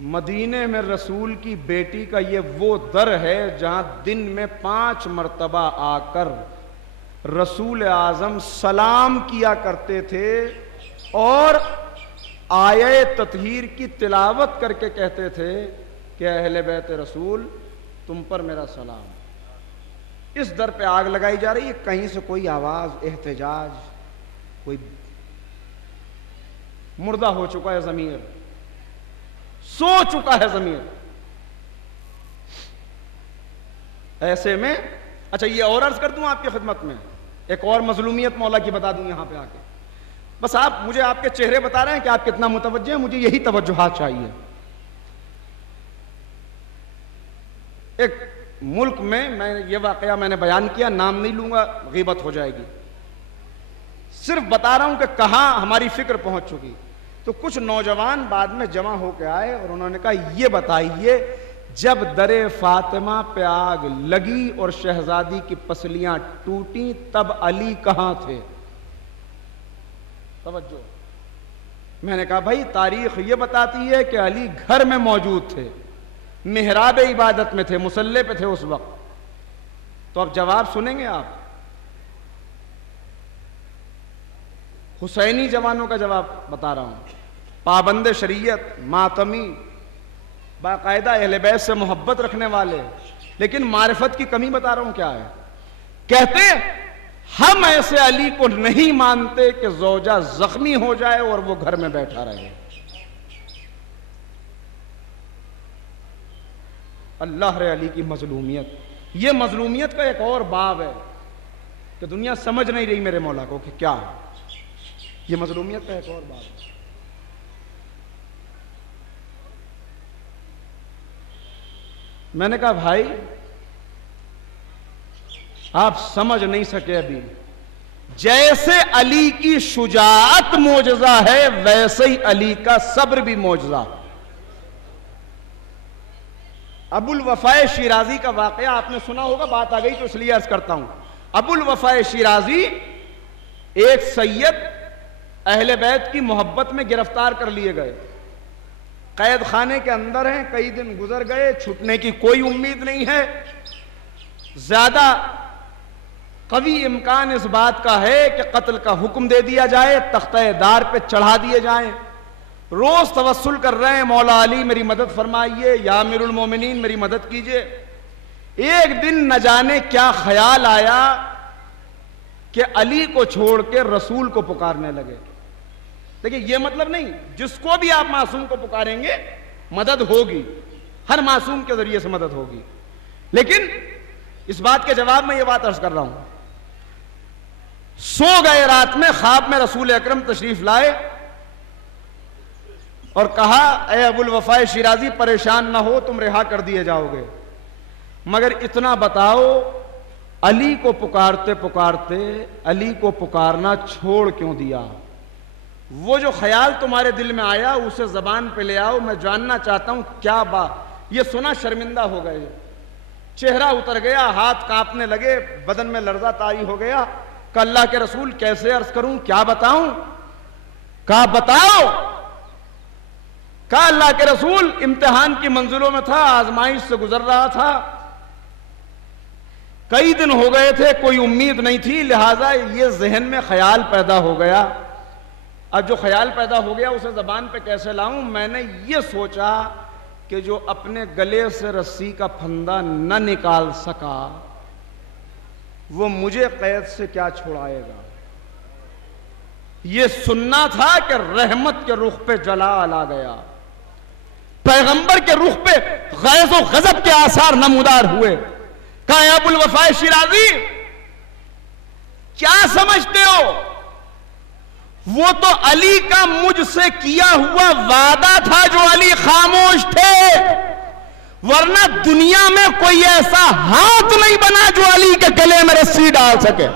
مدینے میں رسول کی بیٹی کا یہ وہ در ہے جہاں دن میں 5 مرتبہ آ کر رسول اعظم سلام کیا کرتے تھے اور آیے تطہیر کی تلاوت کر کے کہتے تھے کہ اہل بیت رسول تم پر میرا سلام. اس در پہ آگ لگائی جا رہی ہے, کہیں سے کوئی آواز احتجاج, کوئی مردہ ہو چکا ہے ضمیر, سو چکا ہے ضمیر. ایسے میں اچھا یہ اور عرض کر دوں آپ کی خدمت میں, ایک اور مظلومیت مولا کی بتا دوں یہاں پہ آ کے. بس آپ مجھے آپ کے چہرے بتا رہے ہیں کہ آپ کتنا متوجہ ہیں, مجھے یہی توجہات چاہیے. ایک ملک میں یہ واقعہ میں نے بیان کیا, نام نہیں لوں گا غیبت ہو جائے گی, صرف بتا رہا ہوں کہ کہاں ہماری فکر پہنچ چکی. تو کچھ نوجوان بعد میں جمع ہو کے آئے اور انہوں نے کہا یہ بتائیے جب در فاطمہ پہ آگ لگی اور شہزادی کی پسلیاں ٹوٹیں تب علی کہاں تھے؟ توجہ. میں نے کہا بھائی تاریخ یہ بتاتی ہے کہ علی گھر میں موجود تھے, محراب عبادت میں تھے, مصلی پہ تھے اس وقت. تو اب جواب سنیں گے آپ, حسینی جوانوں کا جواب بتا رہا ہوں, پابند شریعت, ماتمی, باقاعدہ اہل بیت سے محبت رکھنے والے, لیکن معرفت کی کمی بتا رہا ہوں کیا ہے. کہتے ہم ایسے علی کو نہیں مانتے کہ زوجہ زخمی ہو جائے اور وہ گھر میں بیٹھا رہے. اللہ رے علی کی مظلومیت, یہ مظلومیت کا ایک اور باب ہے کہ دنیا سمجھ نہیں رہی میرے مولا کو کہ کیا ہے. یہ مظلومیت کا ایک اور باب ہے. میں نے کہا بھائی آپ سمجھ نہیں سکے ابھی, جیسے علی کی شجاعت معجزہ ہے ویسے ہی علی کا صبر بھی معجزہ. ابو الوفاء شیرازی کا واقعہ آپ نے سنا ہوگا, بات آ گئی تو اس لیے عرض کرتا ہوں. ابو الوفاء شیرازی ایک سید اہل بیت کی محبت میں گرفتار کر لیے گئے, قید خانے کے اندر ہیں, کئی دن گزر گئے, چھٹنے کی کوئی امید نہیں ہے. زیادہ قوی امکان اس بات کا ہے کہ قتل کا حکم دے دیا جائے, تختہ دار پہ چڑھا دیے جائیں. روز توسل کر رہے ہیں مولا علی میری مدد فرمائیے, یا امیر المومنین میری مدد کیجئے. ایک دن نہ جانے کیا خیال آیا کہ علی کو چھوڑ کے رسول کو پکارنے لگے. دیکھیں یہ مطلب نہیں جس کو بھی آپ معصوم کو پکاریں گے مدد ہوگی, ہر معصوم کے ذریعے سے مدد ہوگی, لیکن اس بات کے جواب میں یہ بات عرض کر رہا ہوں. سو گئے رات میں, خواب میں رسول اکرم تشریف لائے اور کہا اے ابو الوفاء شیرازی پریشان نہ ہو, تم رہا کر دیے جاؤ گے, مگر اتنا بتاؤ علی کو پکارتے پکارتے علی کو پکارنا چھوڑ کیوں دیا؟ وہ جو خیال تمہارے دل میں آیا اسے زبان پہ لے آؤ, میں جاننا چاہتا ہوں کیا بات. یہ سنا شرمندہ ہو گئے, چہرہ اتر گیا, ہاتھ کانپنے لگے, بدن میں لرزہ طاری ہو گیا. کہ اللہ کے رسول کیسے عرض کروں, کیا بتاؤں؟ کہا بتاؤ. کہا اللہ کے رسول امتحان کی منزلوں میں تھا, آزمائش سے گزر رہا تھا, کئی دن ہو گئے تھے, کوئی امید نہیں تھی, لہٰذا یہ ذہن میں خیال پیدا ہو گیا. اب جو خیال پیدا ہو گیا اسے زبان پہ کیسے لاؤں؟ میں نے یہ سوچا کہ جو اپنے گلے سے رسی کا پھندا نہ نکال سکا وہ مجھے قید سے کیا چھڑائے گا. یہ سننا تھا کہ رحمت کے رخ پہ جلال آ گیا, پیغمبر کے رخ پہ غیظ و غضب کے آثار نمودار ہوئے. کہا ابو الوفاء شیرازی کیا سمجھتے ہو, وہ تو علی کا مجھ سے کیا ہوا وعدہ تھا جو علی خاموش تھے، ورنہ دنیا میں کوئی ایسا ہاتھ نہیں بنا جو علی کے گلے میں رسی ڈال سکے.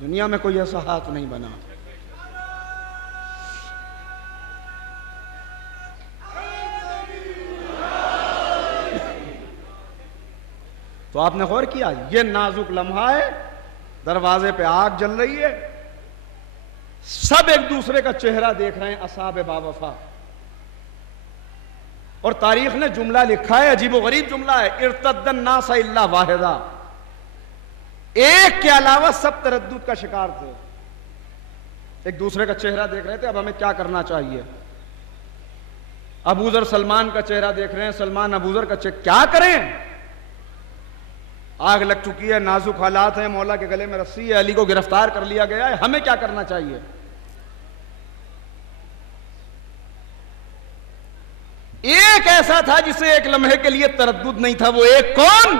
دنیا میں کوئی ایسا ہاتھ نہیں بنا. تو آپ نے غور کیا، یہ نازک لمحہ ہے، دروازے پہ آگ جل رہی ہے، سب ایک دوسرے کا چہرہ دیکھ رہے ہیں اصحاب باوفا. اور تاریخ نے جملہ لکھا ہے، عجیب و غریب جملہ ہے، ارتد الناس الا واحدا، ایک کے علاوہ سب تردد کا شکار تھے، ایک دوسرے کا چہرہ دیکھ رہے تھے اب ہمیں کیا کرنا چاہیے. ابو ذر سلمان کا چہرہ دیکھ رہے ہیں، سلمان ابو ذر کا چہرہ، کیا کریں، آگ لگ چکی ہے، نازک حالات ہیں، مولا کے گلے میں رسی ہے، علی کو گرفتار کر لیا گیا ہے، ہمیں کیا کرنا چاہیے. ایک ایسا تھا جسے ایک لمحے کے لیے تردد نہیں تھا، وہ ایک کون؟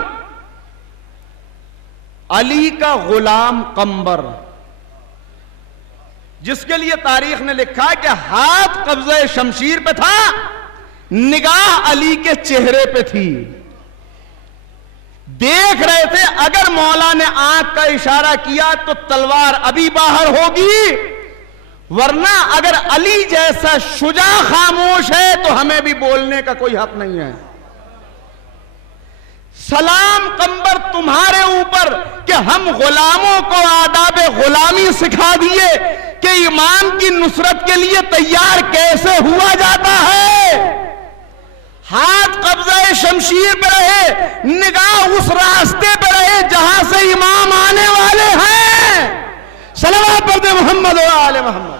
علی کا غلام قمبر، جس کے لیے تاریخ نے لکھا کہ ہاتھ قبضہ شمشیر پہ تھا، نگاہ علی کے چہرے پہ تھی، دیکھ رہے تھے اگر مولا نے آنکھ کا اشارہ کیا تو تلوار ابھی باہر ہوگی، ورنہ اگر علی جیسا شجاع خاموش ہے تو ہمیں بھی بولنے کا کوئی حق نہیں ہے. سلام قمبر تمہارے اوپر کہ ہم غلاموں کو آداب غلامی سکھا دیے کہ امام کی نصرت کے لیے تیار کیسے ہوا جاتا ہے. ہاتھ قبضہ شمشیر پہ رہے، نگاہ اس راستے پہ رہے جہاں سے امام آنے والے ہیں. صلوات پڑھتے محمد و آل محمد.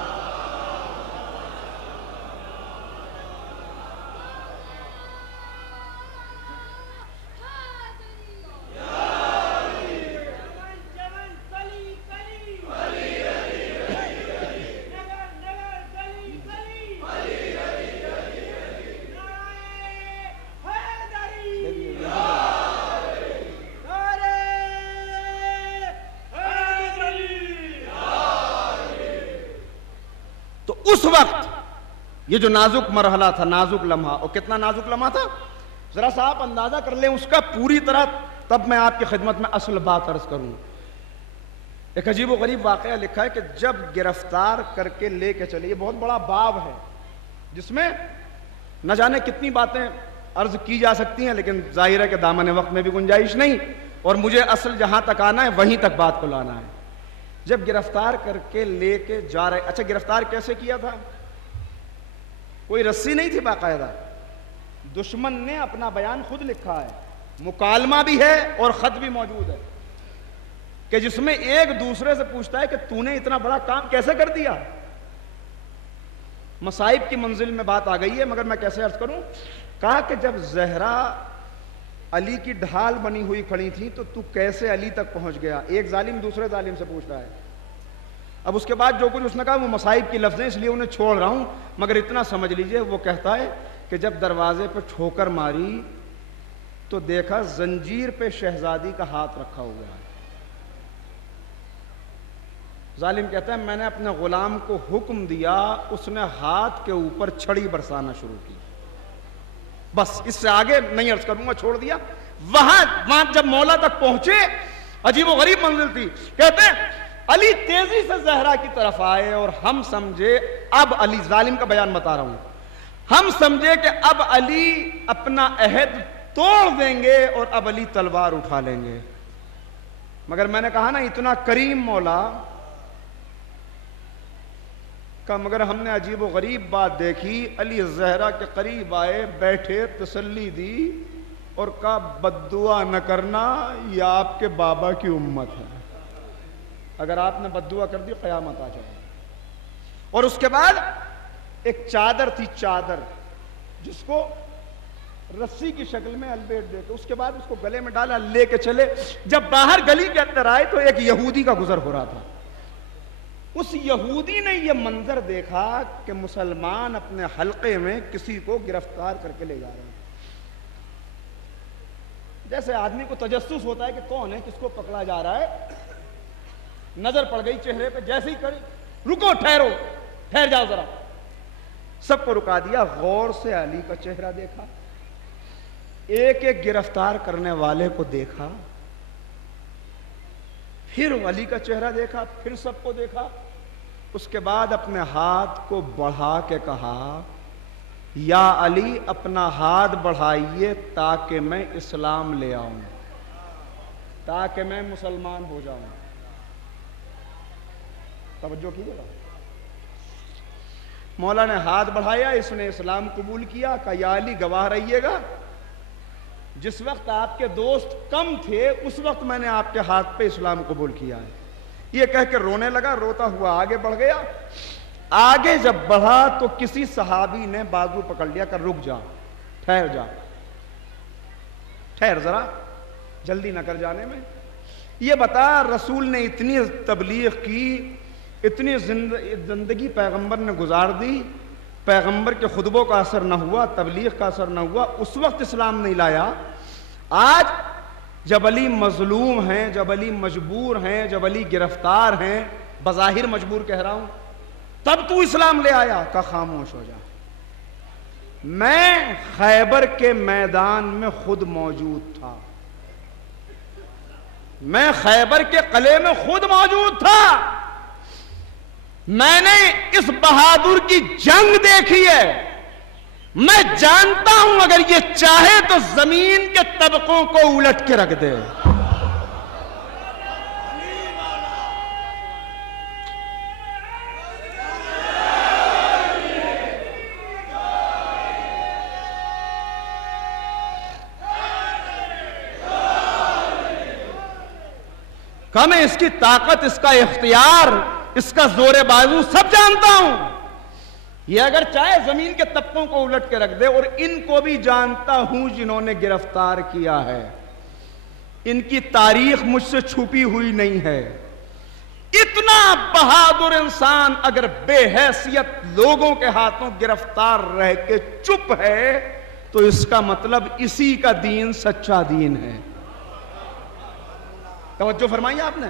اس وقت یہ جو نازک مرحلہ تھا، نازک لمحہ، اور کتنا نازک لمحہ تھا ذرا سا آپ اندازہ کر لیں اس کا پوری طرح، تب میں آپ کی خدمت میں اصل بات عرض کروں. ایک عجیب و غریب واقعہ لکھا ہے کہ جب گرفتار کر کے لے کے چلے، یہ بہت بڑا باب ہے جس میں نہ جانے کتنی باتیں عرض کی جا سکتی ہیں، لیکن ظاہر ہے کہ دامن وقت میں بھی گنجائش نہیں، اور مجھے اصل جہاں تک آنا ہے وہیں تک بات کو لانا ہے. جب گرفتار کر کے لے کے جا رہے، اچھا گرفتار کیسے کیا تھا؟ کوئی رسی نہیں تھی باقاعدہ، دشمن نے اپنا بیان خود لکھا ہے، مکالمہ بھی ہے اور خط بھی موجود ہے کہ جس میں ایک دوسرے سے پوچھتا ہے کہ تو نے اتنا بڑا کام کیسے کر دیا. مصائب کی منزل میں بات آ گئی ہے، مگر میں کیسے عرض کروں. کہا کہ جب زہرا علی کی ڈھال بنی ہوئی کھڑی تھی تو کیسے علی تک پہنچ گیا. ایک ظالم دوسرے ظالم سے پوچھ رہا ہے. اب اس کے بعد جو کچھ اس نے کہا وہ مصائب کی لفظیں اس لیے انہیں چھوڑ رہا ہوں، مگر اتنا سمجھ لیجئے وہ کہتا ہے کہ جب دروازے پہ ٹھوکر ماری تو دیکھا زنجیر پہ شہزادی کا ہاتھ رکھا ہوا ہے. ظالم کہتا ہے میں نے اپنے غلام کو حکم دیا، اس نے ہاتھ کے اوپر چھڑی برسانا شروع کی. بس اس سے آگے نہیں عرض کروں گا، چھوڑ دیا. وہاں جب مولا تک پہنچے عجیب و غریب منزل تھی. کہتے ہیں علی تیزی سے زہرا کی طرف آئے اور ہم سمجھے اب علی، ظالم کا بیان بتا رہا ہوں، ہم سمجھے کہ اب علی اپنا عہد توڑ دیں گے اور اب علی تلوار اٹھا لیں گے. مگر میں نے کہا نا اتنا کریم مولا کا، مگر ہم نے عجیب و غریب بات دیکھی. علی زہرا کے قریب آئے، بیٹھے، تسلی دی اور کہا بد دعا نہ کرنا، یہ آپ کے بابا کی امت ہے، اگر آپ نے بد دعا کر دی قیامت آ جائے. اور اس کے بعد ایک چادر تھی، چادر جس کو رسی کی شکل میں البیٹ دے کے اس کے بعد اس کو گلے میں ڈالا، لے کے چلے. جب باہر گلی کے اندر آئے تو ایک یہودی کا گزر ہو رہا تھا. اس یہودی نے یہ منظر دیکھا کہ مسلمان اپنے حلقے میں کسی کو گرفتار کر کے لے جا رہے ہیں. جیسے آدمی کو تجسس ہوتا ہے کہ کون ہے، کس کو پکڑا جا رہا ہے. نظر پڑ گئی چہرے پہ، جیسے ہی کری رکو ٹھہرو، ٹھہر جاؤ ذرا، سب کو رکا دیا، غور سے علی کا چہرہ دیکھا، ایک ایک گرفتار کرنے والے کو دیکھا، پھر علی کا چہرہ دیکھا، پھر سب کو دیکھا، اس کے بعد اپنے ہاتھ کو بڑھا کے کہا یا علی اپنا ہاتھ بڑھائیے تاکہ میں اسلام لے آؤں، تاکہ میں مسلمان ہو جاؤں۔ توجہ کیجیے گا، مولا نے ہاتھ بڑھایا، اس نے اسلام قبول کیا، کہا یا علی گواہ رہیے گا، جس وقت آپ کے دوست کم تھے اس وقت میں نے آپ کے ہاتھ پہ اسلام قبول کیا ہے۔ یہ کہہ کے رونے لگا، روتا ہوا آگے بڑھ گیا۔ آگے جب بڑھا تو کسی صحابی نے بازو پکڑ لیا کہ رک جا، ٹھہر جا، ٹھہر ذرا، جلدی نہ کر جانے میں۔ یہ بتا رسول نے اتنی تبلیغ کی، اتنی زندگی پیغمبر نے گزار دی، پیغمبر کے خطبوں کا اثر نہ ہوا، تبلیغ کا اثر نہ ہوا، اس وقت اسلام نہیں لایا۔ آج جب علی مظلوم ہیں، جب علی مجبور ہیں، جب علی گرفتار ہیں، بظاہر مجبور کہہ رہا ہوں، تب تو اسلام لے آیا؟ کہ خاموش ہو جا، میں خیبر کے میدان میں خود موجود تھا، میں خیبر کے قلعے میں خود موجود تھا، میں نے اس بہادر کی جنگ دیکھی ہے، میں جانتا ہوں اگر یہ چاہے تو زمین کے طبقوں کو الٹ کے رکھ دے۔ کہ میں اس کی طاقت، اس کا اختیار، اس کا زور بازو سب جانتا ہوں، یہ اگر چاہے زمین کے طبقوں کو الٹ کے رکھ دے، اور ان کو بھی جانتا ہوں جنہوں نے گرفتار کیا ہے، ان کی تاریخ مجھ سے چھپی ہوئی نہیں ہے۔ اتنا بہادر انسان اگر بے حیثیت لوگوں کے ہاتھوں گرفتار رہ کے چپ ہے تو اس کا مطلب اسی کا دین سچا دین ہے۔ توجہ فرمائیے آپ نے،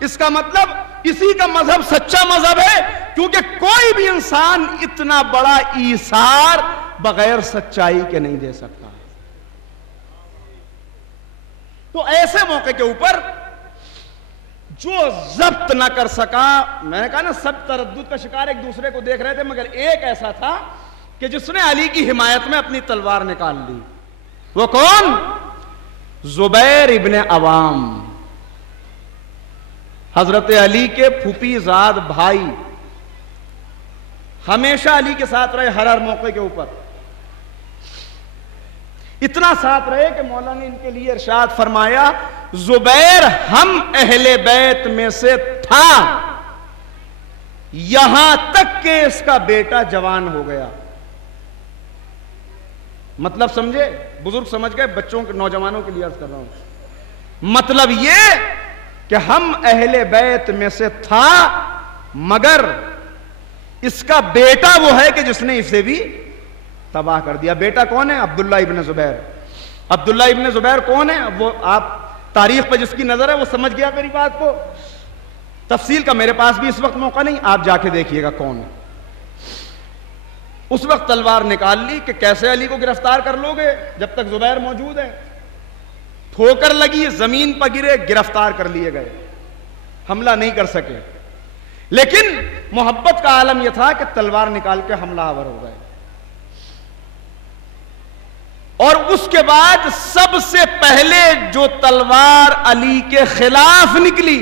اس کا مطلب اسی کا مذہب سچا مذہب ہے، کیونکہ کوئی بھی انسان اتنا بڑا ایثار بغیر سچائی کے نہیں دے سکتا۔ تو ایسے موقع کے اوپر جو ضبط نہ کر سکا، میں نے کہا نا سب تردد کا شکار ایک دوسرے کو دیکھ رہے تھے، مگر ایک ایسا تھا کہ جس نے علی کی حمایت میں اپنی تلوار نکال لی۔ وہ کون؟ زبیر ابن عوام، حضرت علی کے پھوپھی زاد بھائی، ہمیشہ علی کے ساتھ رہے ہر موقع کے اوپر، اتنا ساتھ رہے کہ مولا نے ان کے لیے ارشاد فرمایا زبیر ہم اہل بیت میں سے تھا یہاں تک کہ اس کا بیٹا جوان ہو گیا۔ مطلب سمجھے بزرگ، سمجھ گئے، بچوں کے نوجوانوں کے لیے عرض کر رہا ہوں، مطلب یہ کہ ہم اہل بیت میں سے تھا مگر اس کا بیٹا وہ ہے کہ جس نے اسے بھی تباہ کر دیا۔ بیٹا کون ہے؟ عبداللہ ابن زبیر۔ عبداللہ ابن زبیر کون ہے؟ وہ آپ تاریخ پہ جس کی نظر ہے وہ سمجھ گیا میری بات کو، تفصیل کا میرے پاس بھی اس وقت موقع نہیں، آپ جا کے دیکھیے گا کون ہے۔ اس وقت تلوار نکال لی کہ کیسے علی کو گرفتار کر لو گے جب تک زبیر موجود ہے، ٹھوکر لگی، زمین پر گرے، گرفتار کر لیے گئے، حملہ نہیں کر سکے، لیکن محبت کا عالم یہ تھا کہ تلوار نکال کے حملہ آور ہو گئے۔ اور اس کے بعد سب سے پہلے جو تلوار علی کے خلاف نکلی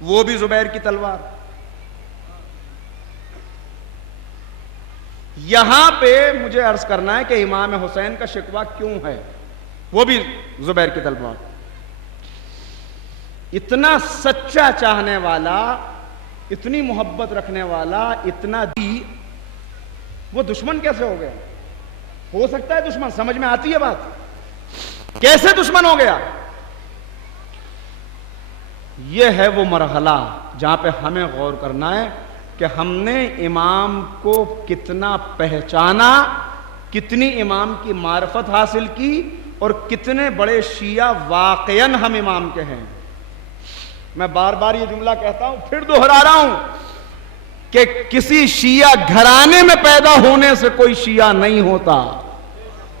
وہ بھی زبیر کی تلوار۔ یہاں پہ مجھے عرض کرنا ہے کہ امام حسین کا شکوہ کیوں ہے، وہ بھی زبیر کی تلوار۔ اتنا سچا چاہنے والا، اتنی محبت رکھنے والا، اتنا دی، وہ دشمن کیسے ہو گیا؟ ہو سکتا ہے دشمن، سمجھ میں آتی ہے بات، کیسے دشمن ہو گیا؟ یہ ہے وہ مرحلہ جہاں پہ ہمیں غور کرنا ہے کہ ہم نے امام کو کتنا پہچانا، کتنی امام کی معرفت حاصل کی، اور کتنے بڑے شیعہ واقعاً ہم امام کے ہیں۔ میں بار بار یہ جملہ کہتا ہوں، پھر دوہرا رہا ہوں کہ کسی شیعہ گھرانے میں پیدا ہونے سے کوئی شیعہ نہیں ہوتا.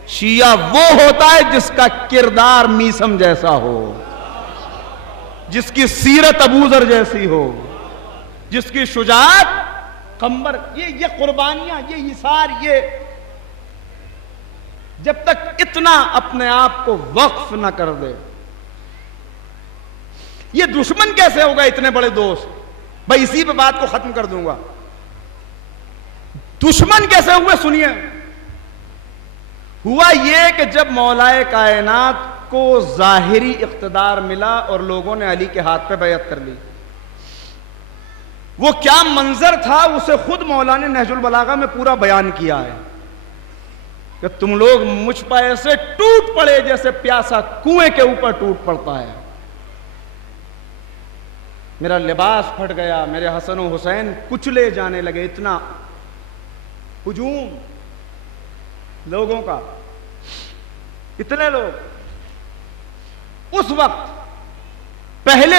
شیعہ وہ ہوتا ہے جس کا کردار میسم جیسا ہو، جس کی سیرت ابوذر جیسی ہو، جس کی شجاعت قمبر، یہ قربانیاں، یہ ایثار، یہ جب تک اتنا اپنے آپ کو وقف نہ کر دے. یہ دشمن کیسے ہوگا اتنے بڑے دوست؟ بھائی اسی پہ بات کو ختم کر دوں گا. دشمن کیسے ہوئے سنیے. ہوا یہ کہ جب مولائے کائنات کو ظاہری اقتدار ملا اور لوگوں نے علی کے ہاتھ پہ بیعت کر لی، وہ کیا منظر تھا اسے خود مولا نے نہج البلاغہ میں پورا بیان کیا ہے کہ تم لوگ مجھ پر ایسے ٹوٹ پڑے جیسے پیاسا کنویں کے اوپر ٹوٹ پڑتا ہے. میرا لباس پھٹ گیا، میرے حسن و حسین کچلے جانے لگے. اتنا ہجوم لوگوں کا، اتنے لوگ. اس وقت پہلے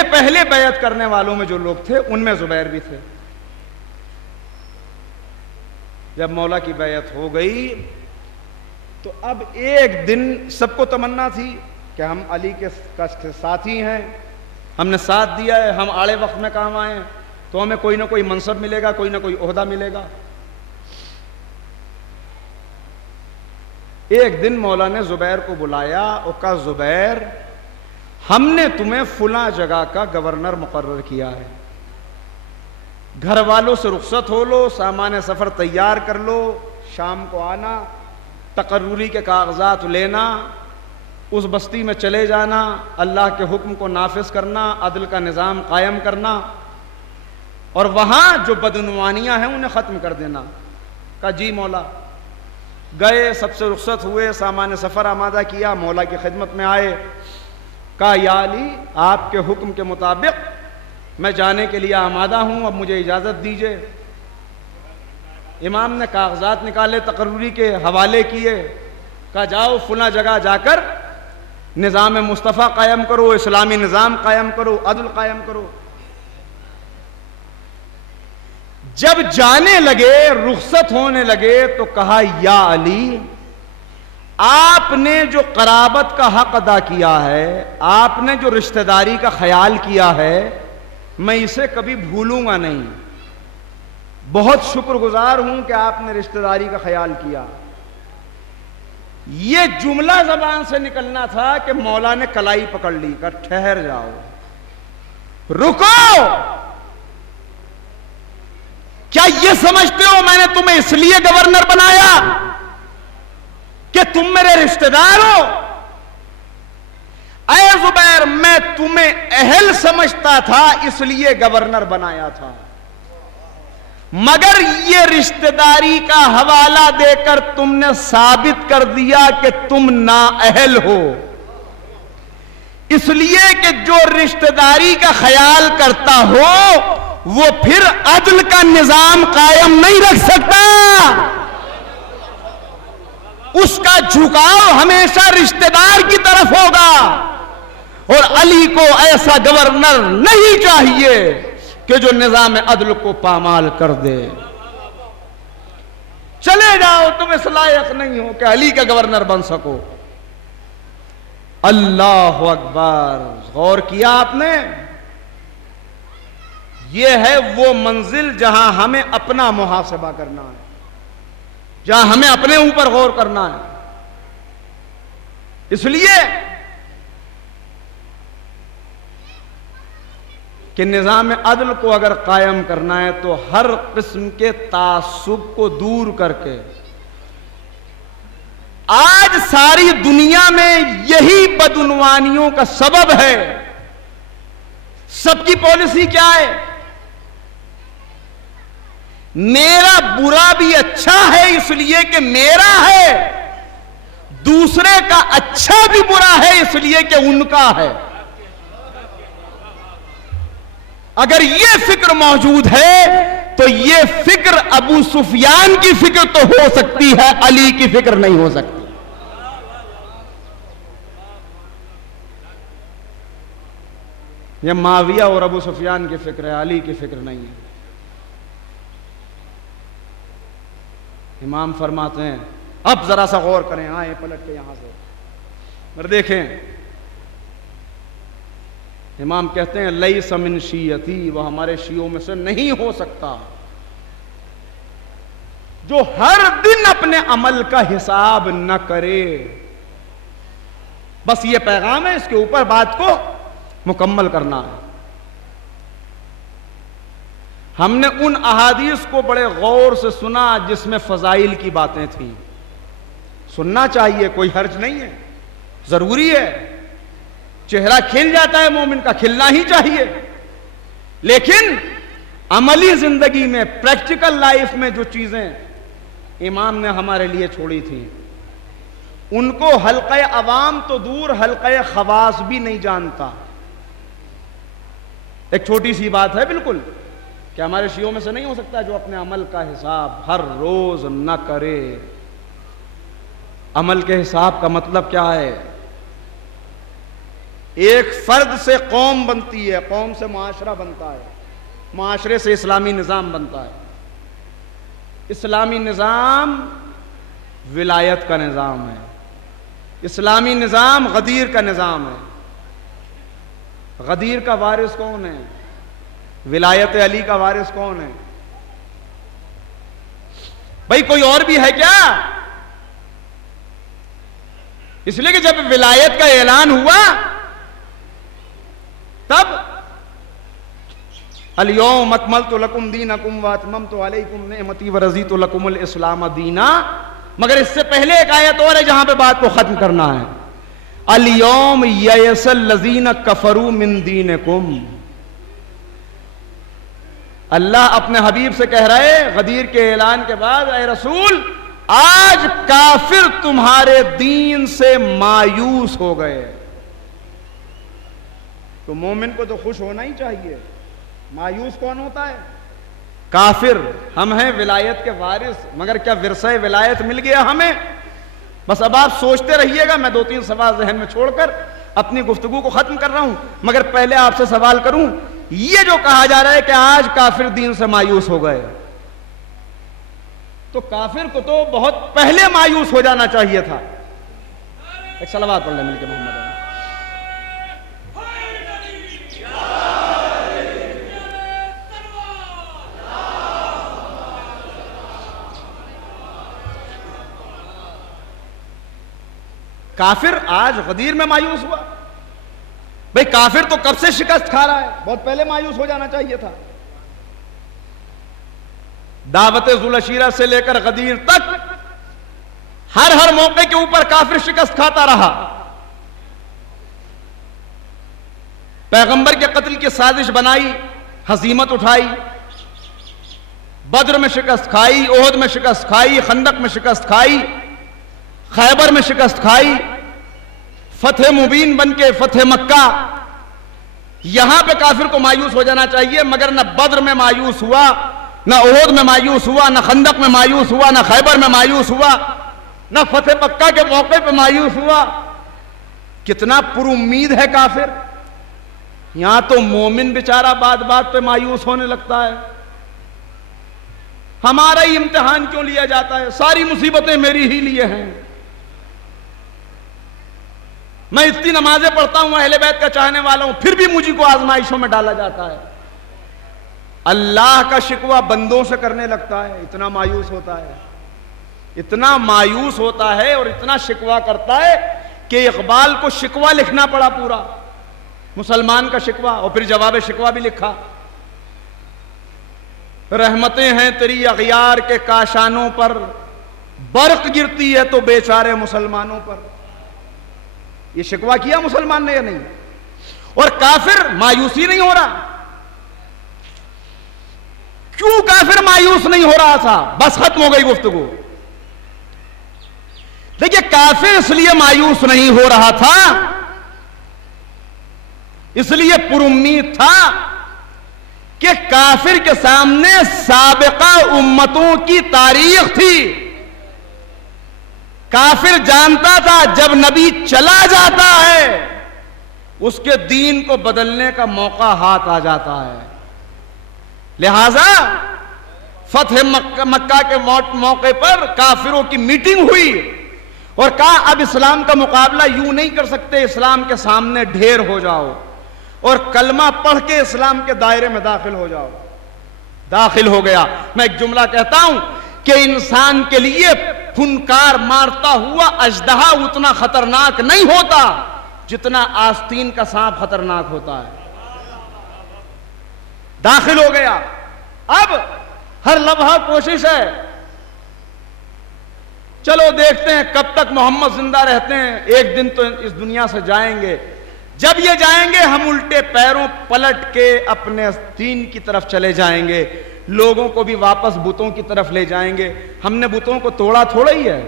بیعت کرنے والوں میں جو لوگ تھے ان میں زبیر بھی تھے. جب مولا کی بیعت ہو گئی تو اب ایک دن سب کو تمنا تھی کہ ہم علی کے ساتھی ہیں، ہم نے ساتھ دیا ہے، ہم آڑے وقت میں کام آئے ہیں تو ہمیں کوئی نہ کوئی منصب ملے گا، کوئی نہ کوئی عہدہ ملے گا. ایک دن مولا نے زبیر کو بلایا اور کہا زبیر ہم نے تمہیں فلاں جگہ کا گورنر مقرر کیا ہے، گھر والوں سے رخصت ہو لو، سامان سفر تیار کر لو، شام کو آنا، تقرری کے کاغذات لینا، اس بستی میں چلے جانا، اللہ کے حکم کو نافذ کرنا، عدل کا نظام قائم کرنا اور وہاں جو بدعنوانیاں ہیں انہیں ختم کر دینا. کہا جی مولا. گئے، سب سے رخصت ہوئے، سامان سفر آمادہ کیا، مولا کی خدمت میں آئے. کہا یا علی آپ کے حکم کے مطابق میں جانے کے لیے آمادہ ہوں، اب مجھے اجازت دیجئے. امام نے کاغذات نکالے، تقرری کے حوالے کیے. کہا جاؤ فلاں جگہ جا کر نظام مصطفیٰ قائم کرو، اسلامی نظام قائم کرو، عدل قائم کرو. جب جانے لگے، رخصت ہونے لگے تو کہا یا علی آپ نے جو قرابت کا حق ادا کیا ہے، آپ نے جو رشتہ داری کا خیال کیا ہے، میں اسے کبھی بھولوں گا نہیں. بہت شکر گزار ہوں کہ آپ نے رشتہ داری کا خیال کیا. یہ جملہ زبان سے نکلنا تھا کہ مولا نے کلائی پکڑ لی. کہا ٹھہر جاؤ، رکو. کیا یہ سمجھتے ہو میں نے تمہیں اس لیے گورنر بنایا کہ تم میرے رشتہ دار ہو؟ اے زبیر میں تمہیں اہل سمجھتا تھا اس لیے گورنر بنایا تھا، مگر یہ رشتہ داری کا حوالہ دے کر تم نے ثابت کر دیا کہ تم نااہل ہو. اس لیے کہ جو رشتہ داری کا خیال کرتا ہو وہ پھر عدل کا نظام قائم نہیں رکھ سکتا. اس کا جھکاؤ ہمیشہ رشتہ دار کی طرف ہوگا، اور علی کو ایسا گورنر نہیں چاہیے کہ جو نظام عدل کو پامال کر دے. چلے جاؤ، تم اس لائق نہیں ہو کہ علی کا گورنر بن سکو. اللہ اکبر. غور کیا آپ نے؟ یہ ہے وہ منزل جہاں ہمیں اپنا محاسبہ کرنا ہے، جہاں ہمیں اپنے اوپر غور کرنا ہے. اس لیے کہ نظام عدل کو اگر قائم کرنا ہے تو ہر قسم کے تعصب کو دور کر کے، آج ساری دنیا میں یہی بدعنوانیوں کا سبب ہے. سب کی پالیسی کیا ہے؟ میرا برا بھی اچھا ہے اس لیے کہ میرا ہے، دوسرے کا اچھا بھی برا ہے اس لیے کہ ان کا ہے. اگر یہ فکر موجود ہے تو یہ فکر ابو سفیان کی فکر تو ہو سکتی ہے، علی کی فکر نہیں ہو سکتی. یہ معاویہ اور ابو سفیان کی فکر ہے، علی کی فکر نہیں ہے۔ امام فرماتے ہیں اب ذرا سا غور کریں، آئیں پلٹ کے یہاں سے اور دیکھیں، امام کہتے ہیں لیس من شیعتی، وہ ہمارے شیعوں میں سے نہیں ہو سکتا جو ہر دن اپنے عمل کا حساب نہ کرے۔ بس یہ پیغام ہے، اس کے اوپر بات کو مکمل کرنا ہے۔ ہم نے ان احادیث کو بڑے غور سے سنا جس میں فضائل کی باتیں تھیں، سننا چاہیے، کوئی حرج نہیں ہے، ضروری ہے، چہرہ کھل جاتا ہے مومن کا، کھلنا ہی چاہیے، لیکن عملی زندگی میں، پریکٹیکل لائف میں جو چیزیں امام نے ہمارے لیے چھوڑی تھیں ان کو حلقہ عوام تو دور، حلقہ خواص بھی نہیں جانتا۔ ایک چھوٹی سی بات ہے بالکل کہ ہمارے شیعوں میں سے نہیں ہو سکتا جو اپنے عمل کا حساب ہر روز نہ کرے۔ عمل کے حساب کا مطلب کیا ہے؟ ایک فرد سے قوم بنتی ہے، قوم سے معاشرہ بنتا ہے، معاشرے سے اسلامی نظام بنتا ہے۔ اسلامی نظام ولایت کا نظام ہے، اسلامی نظام غدیر کا نظام ہے۔ غدیر کا وارث کون ہے؟ ولایت علی کا وارث کون ہے؟ بھائی کوئی اور بھی ہے کیا؟ اس لیے کہ جب ولایت کا اعلان ہوا تب الیوم اکملت لکم دینکم واتممت علیکم نعمتی ورضیت لکم الاسلام دینا، مگر اس سے پہلے ایک آیت اور ہے جہاں پہ بات کو ختم کرنا ہے۔ الیوم یئس الذین کفروا من دینکم، اللہ اپنے حبیب سے کہہ رہے غدیر کے اعلان کے بعد، اے رسول آج کافر تمہارے دین سے مایوس ہو گئے۔ تو مومن کو تو خوش ہونا ہی چاہیے۔ مایوس کون ہوتا ہے؟ کافر۔ ہم ہیں ولایت کے وارث، مگر کیا ورثہ ولایت مل گیا ہمیں؟ بس اب آپ سوچتے رہیے گا، میں 2-3 سوال ذہن میں چھوڑ کر اپنی گفتگو کو ختم کر رہا ہوں، مگر پہلے آپ سے سوال کروں، یہ جو کہا جا رہا ہے کہ آج کافر دین سے مایوس ہو گئے، تو کافر کو تو بہت پہلے مایوس ہو جانا چاہیے تھا۔ ایک صلوات پڑھ لیں مل کے محمد۔ کافر آج غدیر میں مایوس ہوا؟ بھئی کافر تو کب سے شکست کھا رہا ہے، بہت پہلے مایوس ہو جانا چاہیے تھا۔ دعوت ذوالعشیرہ سے لے کر غدیر تک ہر موقع کے اوپر کافر شکست کھاتا رہا۔ پیغمبر کے قتل کی سازش بنائی، ہزیمت اٹھائی، بدر میں شکست کھائی، احد میں شکست کھائی، خندق میں شکست کھائی، خیبر میں شکست کھائی، فتح مبین بن کے فتح مکہ۔ یہاں پہ کافر کو مایوس ہو جانا چاہیے، مگر نہ بدر میں مایوس ہوا، نہ احد میں مایوس ہوا، نہ خندق میں مایوس ہوا، نہ خیبر میں مایوس ہوا، نہ فتح مکہ کے موقع پہ مایوس ہوا۔ کتنا پر امید ہے کافر۔ یہاں تو مومن بیچارہ بات بات پہ مایوس ہونے لگتا ہے، ہمارا ہی امتحان کیوں لیا جاتا ہے، ساری مصیبتیں میری ہی لیے ہیں، میں اتنی نمازیں پڑھتا ہوں، اہل بیت کا چاہنے والا ہوں، پھر بھی مجھے کو آزمائشوں میں ڈالا جاتا ہے۔ اللہ کا شکوہ بندوں سے کرنے لگتا ہے، اتنا مایوس ہوتا ہے، اتنا مایوس ہوتا ہے اور اتنا شکوہ کرتا ہے کہ اقبال کو شکوہ لکھنا پڑا پورا، مسلمان کا شکوہ، اور پھر جواب شکوہ بھی لکھا۔ رحمتیں ہیں تیری اغیار کے کاشانوں پر، برق گرتی ہے تو بیچارے مسلمانوں پر۔ یہ شکوہ کیا مسلمان نے یا نہیں؟ اور کافر مایوسی نہیں ہو رہا۔ کیوں کافر مایوس نہیں ہو رہا تھا؟ بس ختم ہو گئی گفتگو۔ دیکھیے کافر اس لیے مایوس نہیں ہو رہا تھا، اس لیے پر امید تھا کہ کافر کے سامنے سابقہ امتوں کی تاریخ تھی۔ کافر جانتا تھا جب نبی چلا جاتا ہے اس کے دین کو بدلنے کا موقع ہاتھ آ جاتا ہے. لہذا فتح مکہ کے موقع پر کافروں کی میٹنگ ہوئی اور کہا اب اسلام کا مقابلہ یوں نہیں کر سکتے, اسلام کے سامنے ڈھیر ہو جاؤ اور کلمہ پڑھ کے اسلام کے دائرے میں داخل ہو جاؤ. داخل ہو گیا. میں ایک جملہ کہتا ہوں کہ انسان کے لیے پھنکار مارتا ہوا اژدہا اتنا خطرناک نہیں ہوتا جتنا آستین کا سانپ خطرناک ہوتا ہے. داخل ہو گیا. اب ہر لمحہ کوشش ہے, چلو دیکھتے ہیں کب تک محمد زندہ رہتے ہیں, ایک دن تو اس دنیا سے جائیں گے. جب یہ جائیں گے ہم الٹے پیروں پلٹ کے اپنے دین کی طرف چلے جائیں گے, لوگوں کو بھی واپس بتوں کی طرف لے جائیں گے. ہم نے بتوں کو توڑا تھوڑا ہی ہے,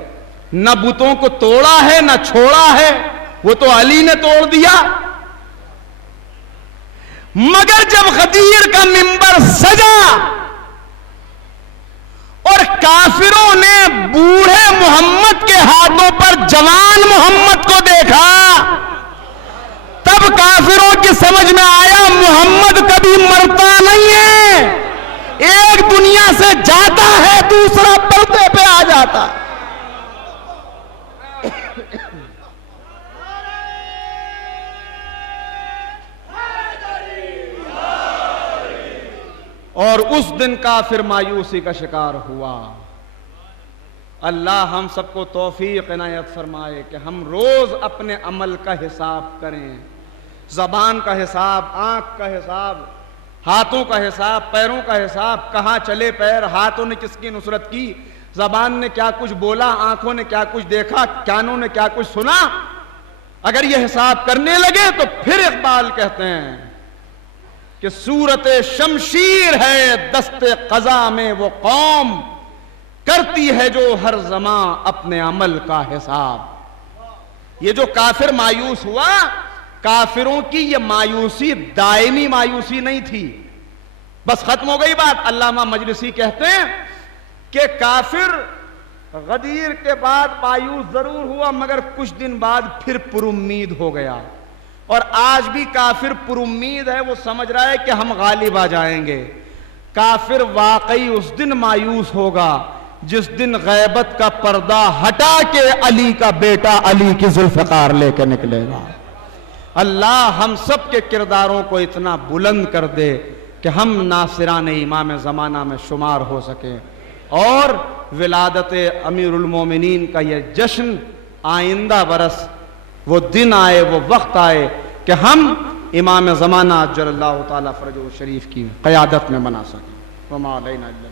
نہ بتوں کو توڑا ہے نہ چھوڑا ہے, وہ تو علی نے توڑ دیا. مگر جب غدیر کا منبر سجا اور کافروں نے بوڑھے محمد کے ہاتھوں پر جوان محمد کو دیکھا, تب کافروں کی سمجھ میں آیا محمد کبھی مرتا نہیں ہے, ایک دنیا سے جاتا ہے دوسرا پردے پہ آ جاتا. اور اس دن کافر مایوسی کا شکار ہوا. اللہ ہم سب کو توفیق عنایت فرمائے کہ ہم روز اپنے عمل کا حساب کریں, زبان کا حساب, آنکھ کا حساب, ہاتھوں کا حساب, پیروں کا حساب, کہاں چلے پیر, ہاتھوں نے کس کی نصرت کی, زبان نے کیا کچھ بولا, آنکھوں نے کیا کچھ دیکھا, کانوں نے کیا کچھ سنا. اگر یہ حساب کرنے لگے تو پھر اقبال کہتے ہیں کہ صورت شمشیر ہے دست قضا میں وہ قوم, کرتی ہے جو ہر زمان اپنے عمل کا حساب. یہ جو کافر مایوس ہوا, کافروں کی یہ مایوسی دائمی مایوسی نہیں تھی, بس ختم ہو گئی بات. علامہ مجلسی کہتے ہیں کہ کافر غدیر کے بعد مایوس ضرور ہوا مگر کچھ دن بعد پھر پر امید ہو گیا. اور آج بھی کافر پر امید ہے, وہ سمجھ رہا ہے کہ ہم غالب آ جائیں گے. کافر واقعی اس دن مایوس ہوگا جس دن غیبت کا پردہ ہٹا کے علی کا بیٹا علی کی ذوالفقار لے کے نکلے گا. اللہ ہم سب کے کرداروں کو اتنا بلند کر دے کہ ہم ناصران امام زمانہ میں شمار ہو سکیں, اور ولادت امیر المومنین کا یہ جشن آئندہ برس وہ دن آئے, وہ وقت آئے کہ ہم امام زمانہ عجل اللہ تعالیٰ فرجہ شریف کی قیادت میں منا سکیں. وما علینا الا